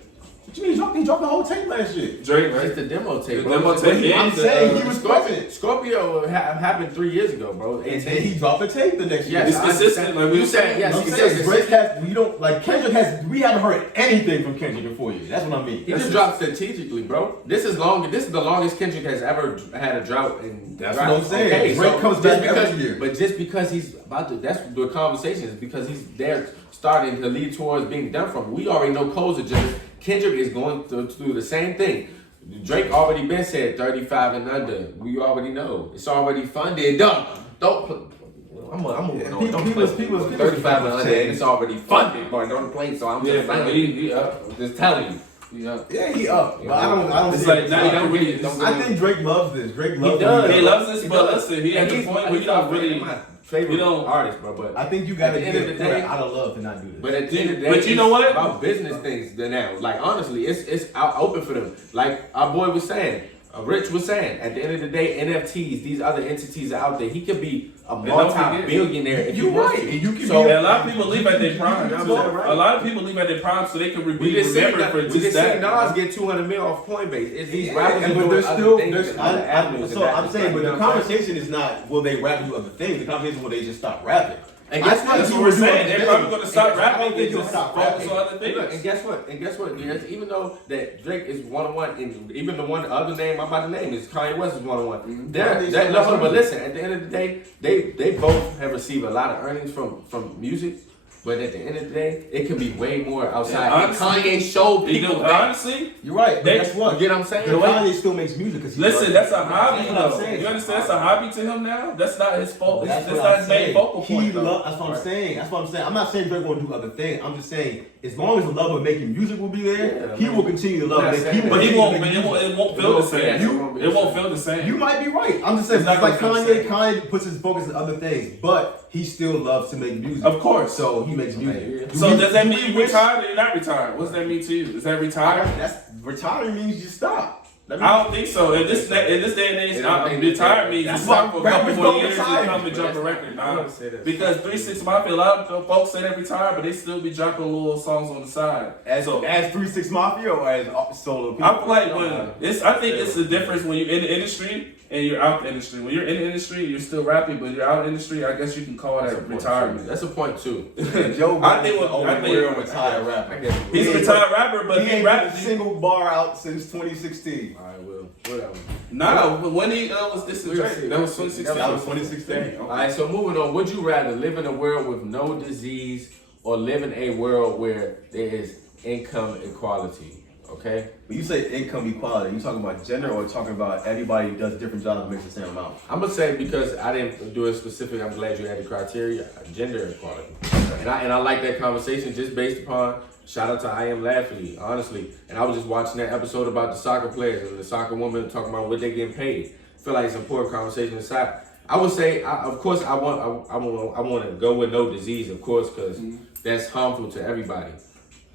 What you mean he dropped the whole tape last year? Drake, It's the demo tape. The bro. demo But tape. he- I'm saying he was present. Scorpio happened 3 years ago, bro. And then he dropped the tape the next year. Yes, It's consistent. Like we you said, yes, I'm he saying said Drake has, we don't, like Kendrick has, we haven't heard anything from Kendrick in 4 years. That's what I mean. He just dropped strategically, bro. This is the longest Kendrick has ever had a drought. And That's what I'm saying. Drake comes just back every year. But just because he's about to, that's the conversation is because he's there starting to lead towards being done from. We already know codes are just, Kendrick is going through the same thing. Drake already been said 35 and under. We already know. It's already funded. Don't I'm People's 35 and under, and it's already funded, boy. Don't play. So I'm just saying, just telling you. Yeah, he up. But I don't It's see like it. now he don't really. I think Drake loves this. Drake loves He it. loves this, but listen, he at the point where you don't really. favorite artist, bro. But I think you gotta at the get end of the day, out of love to not do this. But at the end of the day, But you know what? It's about business things now. Like honestly, it's out open for them. Like our boy was saying, Rich was saying, at the end of the day, NFTs, these other entities are out there. He could be a multi-billionaire if You're he wants right. to. And you can So, a lot of people leave at their prime. right. A lot of people leave at their prime so they can be we just remembered for seen just that. Nas get 200 mil off Coinbase. It's these rappers but doing there's other still, things there's, and other avenues. so I'm saying, but the conversation is not will they rap and do other things. The conversation is will they just stop rapping. And guess what? That's what we're saying. They're probably going to stop rapping and think just stop focus rapping. on other things. And guess what? Yes, even though that Drake is 101, and even the one other name I'm about to name is Kanye West is 101. But listen, at the end of the day, they both have received a lot of earnings from music. But at the end of the day, it could be way more outside. Yeah, And Kanye showed people that. Honestly, You're right. But guess what? You get what I'm saying? But Kanye still makes music because listen, that's a hobby That's what I'm though. saying. You understand? That's a hobby to him now. That's not his fault. That's That's what not I'm his main saying. focal point. That's what I'm saying. That's what I'm saying. I'm not saying Drake won't do other things. I'm just saying as long as the love of making music will be there, he will continue to love Yeah, it. But he won't. continue to make It music. won't feel the same. You- It won't feel the same. You might be right. I'm just saying, It's not like gonna feel the Kanye puts his focus on other things, but he still loves to make music. Of course. So he makes music. So does that mean you you're retired or you're not retired? What does that mean to you? Is that retired? That's retiring means you stop. I don't think so. In this day and age, retired means you That's stop why for a couple rappers more don't years and retire. come and jump a record. I'm Nah. gonna say that. Because 3-6 Mafia, a lot of folks say they retired, but they still be dropping little songs on the side. As 3-6 Mafia or as solo people? I feel like I think it's the difference when you're in the industry and you're out the industry. When you're in the industry, you're still rapping, but you're out of the industry, I guess you can call that retirement. That's a point too. Joe I think Budden's the only real retired rapper. He's a retired rapper, but He he ain't put a raps. single bar out since 2016. All right, well, whatever. No, but when he was this We'll see. Drake, that was 2016. That was 2016. All right, so moving on. Would you rather live in a world with no disease or live in a world where there is income equality? Okay. When you say income equality, you talking about gender or talking about everybody who does different jobs and makes the same amount? I'm gonna say because I didn't do it specific. I'm glad you had the criteria, gender equality, and I like that conversation just based upon. Shout out to I Am Laughing, honestly. And I was just watching that episode about the soccer players and the soccer woman talking about what they getting paid. I feel like it's an important conversation aside. I would say, of course, I want to go with no disease, of course, because that's harmful to everybody.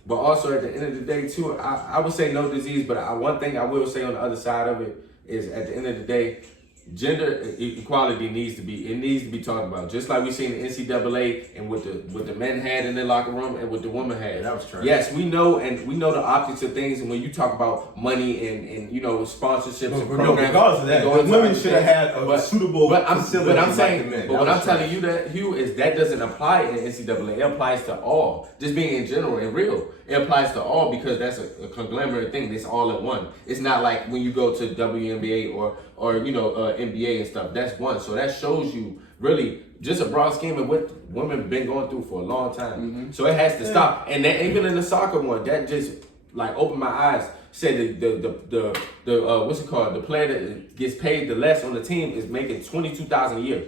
But also at the end of the day, too, I would say no disease. But one thing I will say on the other side of it is, at the end of the day, gender equality needs to be talked about. Just like we seen the NCAA and what the men had in their locker room and what the women had. Yeah, that was trash. Yes, we know the optics of things, and when you talk about money and sponsorships and programs, regardless of that, and the going to women other should have things, had a suitable facility but I'm like saying, the men. but That what was I'm telling you that, Hugh, is that doesn't apply in NCAA. It applies to all. Just being in general and real. It applies to all because that's a conglomerate thing. It's all in one. It's not like when you go to WNBA or NBA and stuff. That's one. So that shows you really just a broad scheme of what women been going through for a long time. So it has to stop. And then even in the soccer one, that just like opened my eyes. Said the what's it called? The player that gets paid the less on the team is making $22,000 a year.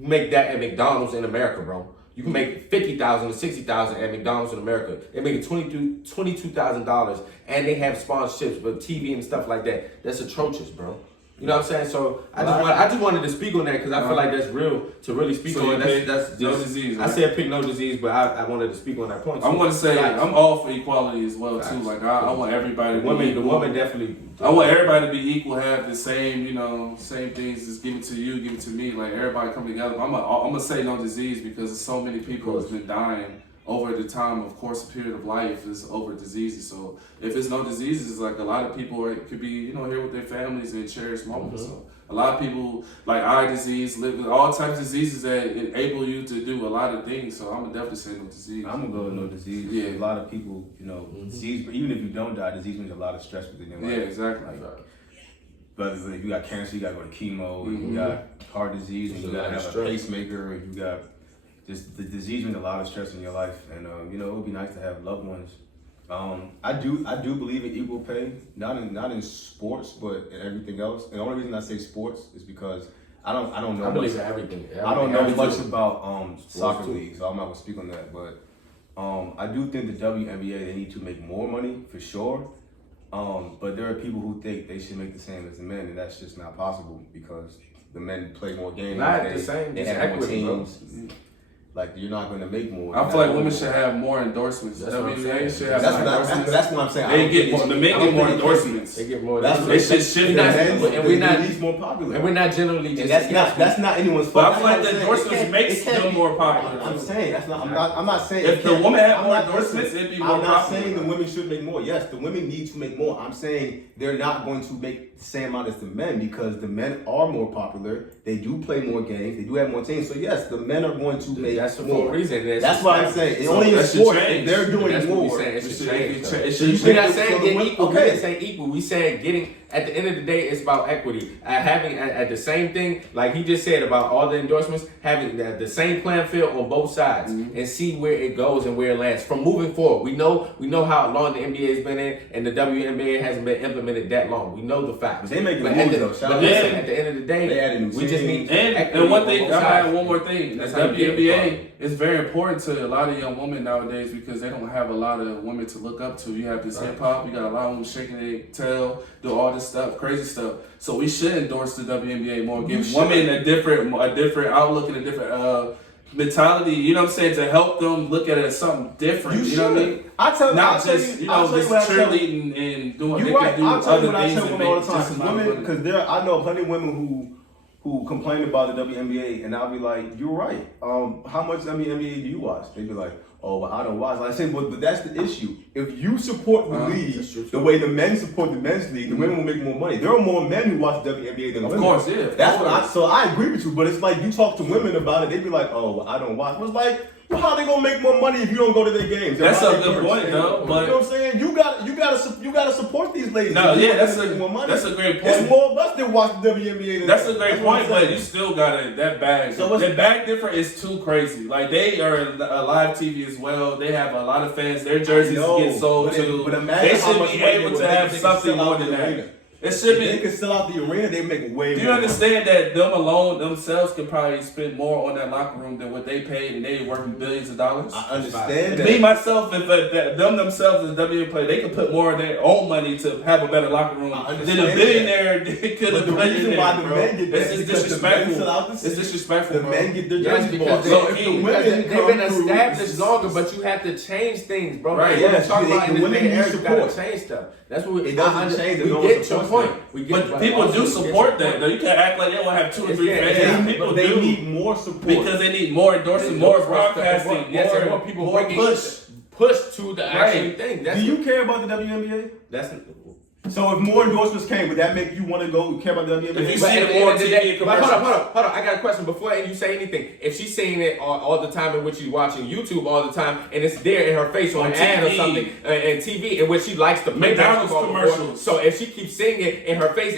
You make that at McDonald's in America, bro. You can make $50,000 to $60,000 at McDonald's in America. They're making $22,000, and they have sponsorships for TV and stuff like that. That's atrocious, bro. You know what I'm saying? So I just wanted to speak on that because I feel like that's real to really speak on. That's no disease. I said pick no disease, but I wanted to speak on that point. I'm gonna say Facts. I'm all for equality as well too. Facts. Like I want everybody. The woman definitely. I want everybody to be equal, have the same, same things. Just give it to you, give it to me. Like everybody come together. I'm gonna say no disease because there's so many people that's been dying over the time. Of course, a period of life is over diseases. So if it's no diseases, like a lot of people could be, here with their families and cherish moments. So a lot of people like eye disease, live all types of diseases that enable you to do a lot of things. So I'm gonna definitely say no disease. I'm gonna go with no disease. Yeah. A lot of people, disease, but even if you don't die, disease means a lot of stress within your life. Yeah, exactly. But if you got cancer, you gotta go to chemo. And you got heart disease, and you gotta have a pacemaker, and you got just the disease means a lot of stress in your life. And it would be nice to have loved ones. I do believe in equal pay, not in sports, but in everything else. And the only reason I say sports is because I don't know. I believe in everything. I don't know Everything. much about soccer leagues, so I'm not gonna speak on that. But I do think the WNBA, they need to make more money for sure. But there are people who think they should make the same as the men, and that's just not possible because the men play more games. Not the same. They It's have more equity, bro. teams. Like you're not going to make more. I feel like women should have more endorsements. That's what I'm WNBA saying. should have more endorsements. That's what I'm saying. They get more. The men get more endorsements. They get more. That's They what should shift not, that. and we're not. He's more popular. And we're not generally just. And that's not anyone's But fault. I feel like That's the what I'm saying. endorsements makes them more popular. I'm saying that's not. I'm not saying. If the woman had more I'm not- endorsements, it'd be more I'm not popular. saying the women should make more. Yes, the women need to make more. I'm saying they're not going to make the same amount as the men because the men are more popular. They do play more games. They do have more teams. So yes, the men are going to make That's the more. full reason. That's what I'm saying. It's only in that should sport. change. If they're doing That's what more. we saying. It should change. though. It So you should We're think not it's saying for the get women- equal. okay. We're not saying equal. We said getting. At the end of the day, it's about equity. Having at the same thing, like he just said about all the endorsements, having the same playing field on both sides and see where it goes and where it lands. From moving forward, we know how long the NBA has been in, and the WNBA hasn't been implemented that long. We know the facts. They making But moves, at the- though. but Shout out listen, to them. at the end of the day, They added new we just teams. need And one thing, on I both had sides. one more thing. That's The how you get WNBA is very important to a lot of young women nowadays because they don't have a lot of women to look up to. You have this hip hop, you got a lot of women shaking their tail, do all this stuff, crazy stuff. So we should endorse the WNBA more, give women a different outlook and a different mentality. You know what I'm saying? To help them look at it as something different. You know what I mean? Not just just cheerleading and doing. You're right. I'll tell you what I things tell and women all make the time. just as much money. Women, because I know plenty of women who complain about the WNBA, and I'll be like, "You're right. How much WNBA do you watch?" They be like, "Oh, well, I don't watch." Like I say, but that's the issue. If you support the league the way the men support the men's league, the women will make more money. There are more men who watch WNBA than women. Of course, yeah. That's what so I agree with you. But it's like you talk to women about it, they be like, "Oh, well, I don't watch." It's like, well, how they gonna make more money if you don't go to their games? That's How a they good work? point, though. You But know what I'm saying? You gotta support these ladies. no, If you yeah, want that's them to make more money. a great point. It's more of us that watch the WNBA than That's a great what I'm point, but saying. you still got that bag. So what's- That bag difference is too crazy. Like they are a live TV as well. They have a lot of fans. Their jerseys No, get sold but too. but imagine They how should much be money able they to would have make if they something sell out more the than that. arena. It should If they be. could sell out the arena, they make way Do you more. understand that them alone themselves could probably spend more on that locker room than what they paid, and they working billions of dollars? I understand that. Me myself, if them themselves as WNBA player, they could put more of their own money to have a better locker room I than understand a billionaire could But have the put in reason there, why the bro. men get that This is is because the men disrespectful. sell out the It's city. disrespectful, The bro. men get their Yes, jerseys because bought. they, So So, if the because women they've come been through- established longer, but you have to change things, bro. Right, Like, yes, what we're talking the about in this women day and need era, you gotta support. change stuff. That's what we. It doesn't change if We no one get your supports point. them. We get, But people do support that, though. You can't act like they don't have 2 or 3 Yeah, fans. yeah. People They do. need more support. Because they need more endorsement, more broadcasting, yes, and more more people more bringing push. to the actual thing. That's Do you care about the WNBA? That's. So if more endorsements came, would that make you want to go care about the WNBA? If you But see at it the more end of the TV day, but commercials. hold on. I got a question before you say anything. If she's saying it all the time in which she's watching YouTube all the time, and it's there in her face on On an ad or TV. something, and TV, in which she likes to play McDonald's basketball commercials. before. So if she keeps saying it in her face,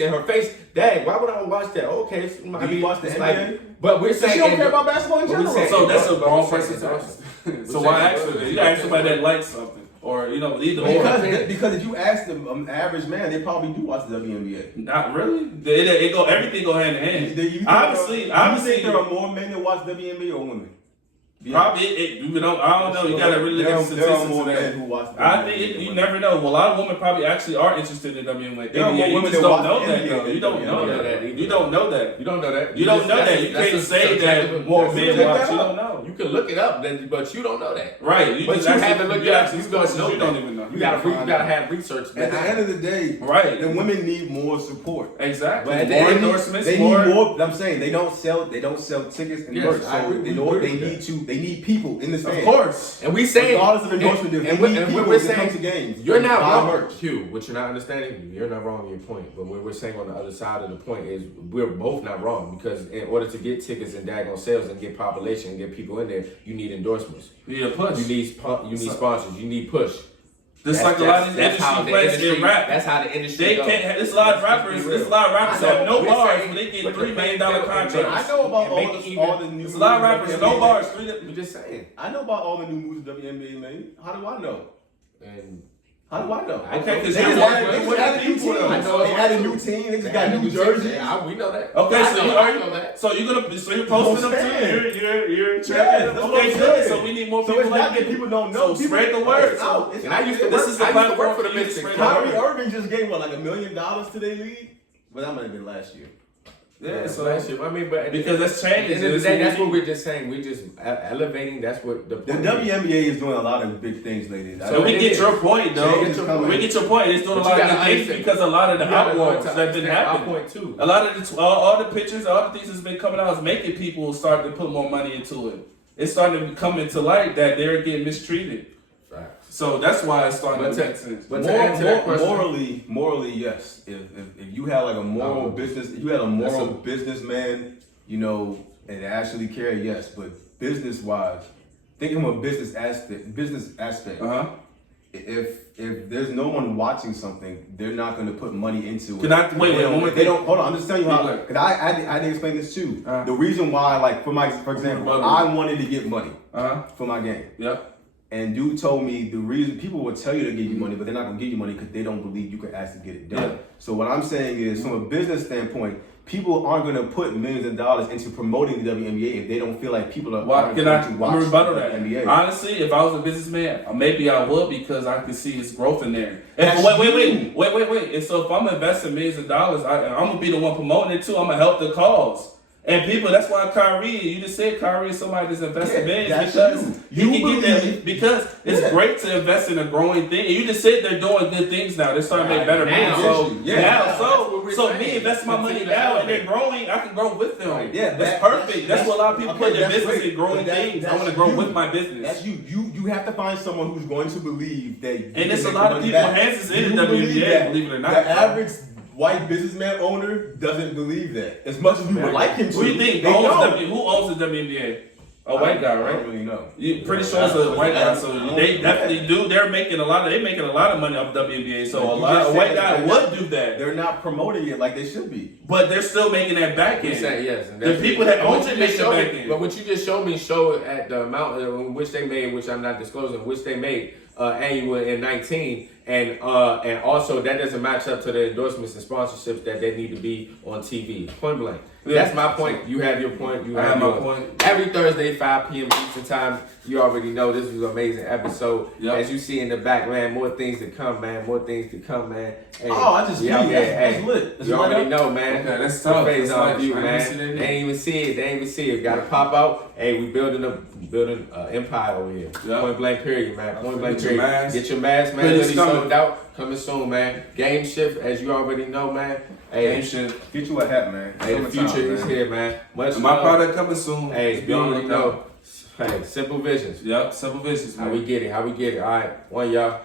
dang, why would I watch that? Okay, so, Do you watch the it's NBA? But we're So saying she don't care about basketball in but we general. saying- So that's a but wrong we're person saying- to ask. So why ask for that? You gotta ask somebody that likes something. Or, you know, either or. Because if you ask the average man, they probably do watch the WNBA. Not really. Everything go hand in hand. Do you think Obviously, there are more men that watch WNBA or women? probably I don't know. You gotta really look at the There are statistics more of men that. who watch the I WNBA. think you never know. Well, a lot of women probably actually are interested in WNBA. There are more You women just that don't watch know that NBA though. than You don't know WNBA. that. You don't know that. You don't know that. You don't know that. You That's can't a say subjective- that more that's men subjective. watch. You don't know. You can look it up, then, but you don't know that. Right. You But just you ask- haven't looked you it up. ask You these don't questions know. you don't even know. You gotta have research. At the end of the day, Right. the women need more support. Exactly. But at the More end, endorsements. They more. need more. I'm saying they don't sell tickets and Yes, merch. I So agree. they We agree with they need people in the Of stand. course. And we saying, Regardless of endorsement deals, and they we- need and people we're to come saying, to games. you're not Buy wrong, merch. Q. What you're not understanding, you're not wrong in your point. But what we're saying on the other side of the point is we're both not wrong because in order to get tickets and daggone sales and get population and get people in there, you need endorsements. You need a push. You need sponsors. You need push. Just like a lot of these industry players in rap. That's how the industry They goes. can't. There's a lot of rappers. There's a lot of rappers that have no We're bars, saying- but they get but the $3 million playing field contracts. I know about And all make it even- all the new. There's a lot of rappers with no WNBA. bars. We're just saying. I know about all the new moves the WNBA made. How do I know? And How do I know? Okay, because They you're just one. added, they just added new teams. I know They added new team. They just got new jerseys. Yeah, we know that. Okay, I so know, you I know that. so you're posting them saying. too. You're Yes, tracking them. that's what Okay, I'm good. saying. So we need more So people it's like not that you. people don't know. So People- spread the word. It's out. It's And I used to This work, is the I used to work platform for the for you to Mystics. spread bro. the Kyrie word. Irving just gave what, like $1 million to their league? But that might have been last year. Yeah, so flagship. I mean, but because that's at the end changed. of the day, that's what we're just saying. We're just elevating. That's what the The point is. WNBA is doing a lot of big things lately. So we get your point, though. Change is coming. We get your point. It's doing a But lot you of gotta good things understand- because a lot of the You gotta go outlaws into that have been understand our happening. point too. A lot of the all the pictures, all the things that's been coming out is making people start to put more money into it. It's starting to come into light that they're getting mistreated. Facts. So that's why it's starting But to make sense. But to answer that question, Morally, yes. If you had like a moral business, if you had a moral businessman, you know, and actually care, yes. But business wise, think from a business aspect. If there's no one watching something, they're not going to put money into it. They don't. Hold on, I'm just telling you how. Because I didn't explain this too. The reason why, like for example, I wanted to get money for my game. Yep. And dude told me the reason people will tell you to give you money, but they're not gonna give you money because they don't believe you can actually get it done. Yeah. So what I'm saying is, from a business standpoint, people aren't gonna put millions of dollars into promoting the WNBA if they don't feel like people are going to watch rebuttal the that? NBA. Honestly, if I was a businessman, maybe I would because I could see his growth in there. That's Wait. And so if I'm investing millions of dollars, I'm gonna be the one promoting it too. I'm gonna help the cause. And people, that's why Kyrie, you just said Kyrie is somebody that's investing millions because you can get that because it's great to invest in a growing thing. And you just said they're doing good things now. They're starting to make better moves. So me investing my money now and they're growing, I can grow with them. Yeah, that's perfect. That's what a lot of people put their business in growing things. I want to grow with my business. That's you. You have to find someone who's going to believe that. And there's a lot of people hands is in the WNBA, believe it or not. The average white businessman owner doesn't believe that. As much as we would like him to. Who do you think who owns the WNBA? A white guy, I right? don't really know. You pretty sure it's a white guy, so they definitely do. They're making a lot of money off WNBA. So a white guy would do that. They're not promoting it like they should be. But they're still making that back end. Yes. And The people that own it make the back end. But what you just showed me showed at the amount in which they made, which I'm not disclosing, which they made annual in 19, and also that doesn't match up to the endorsements and sponsorships that they need to be on TV. Point blank. Yeah. That's my point. You have your point. You I have have my yours. point. Every Thursday, 5 p.m. Eastern time. You already know this was an amazing episode. Yep. As you see in the back, man, more things to come, man. More things to come, man. Hey, I just yeah, peed. That's lit. You already know, man. Okay, that's tough. The That's Faison nice. view, I man. didn't see that They ain't even see it. Got to pop out. Hey, we building empire over here. Yep. Point blank period, man. Point blank Get your period. mask. Get your mask, man. Pretty Really coming. sold out. Coming soon, man. Game shift, as you already know, man. Hey, Game shit. Get you a hat, man. hey, the Summertime, future is man. here, man. Much My love. product coming soon. Hey, you already know. Hey, simple visions. Yep, simple visions, How man. we get it. All right, one y'all.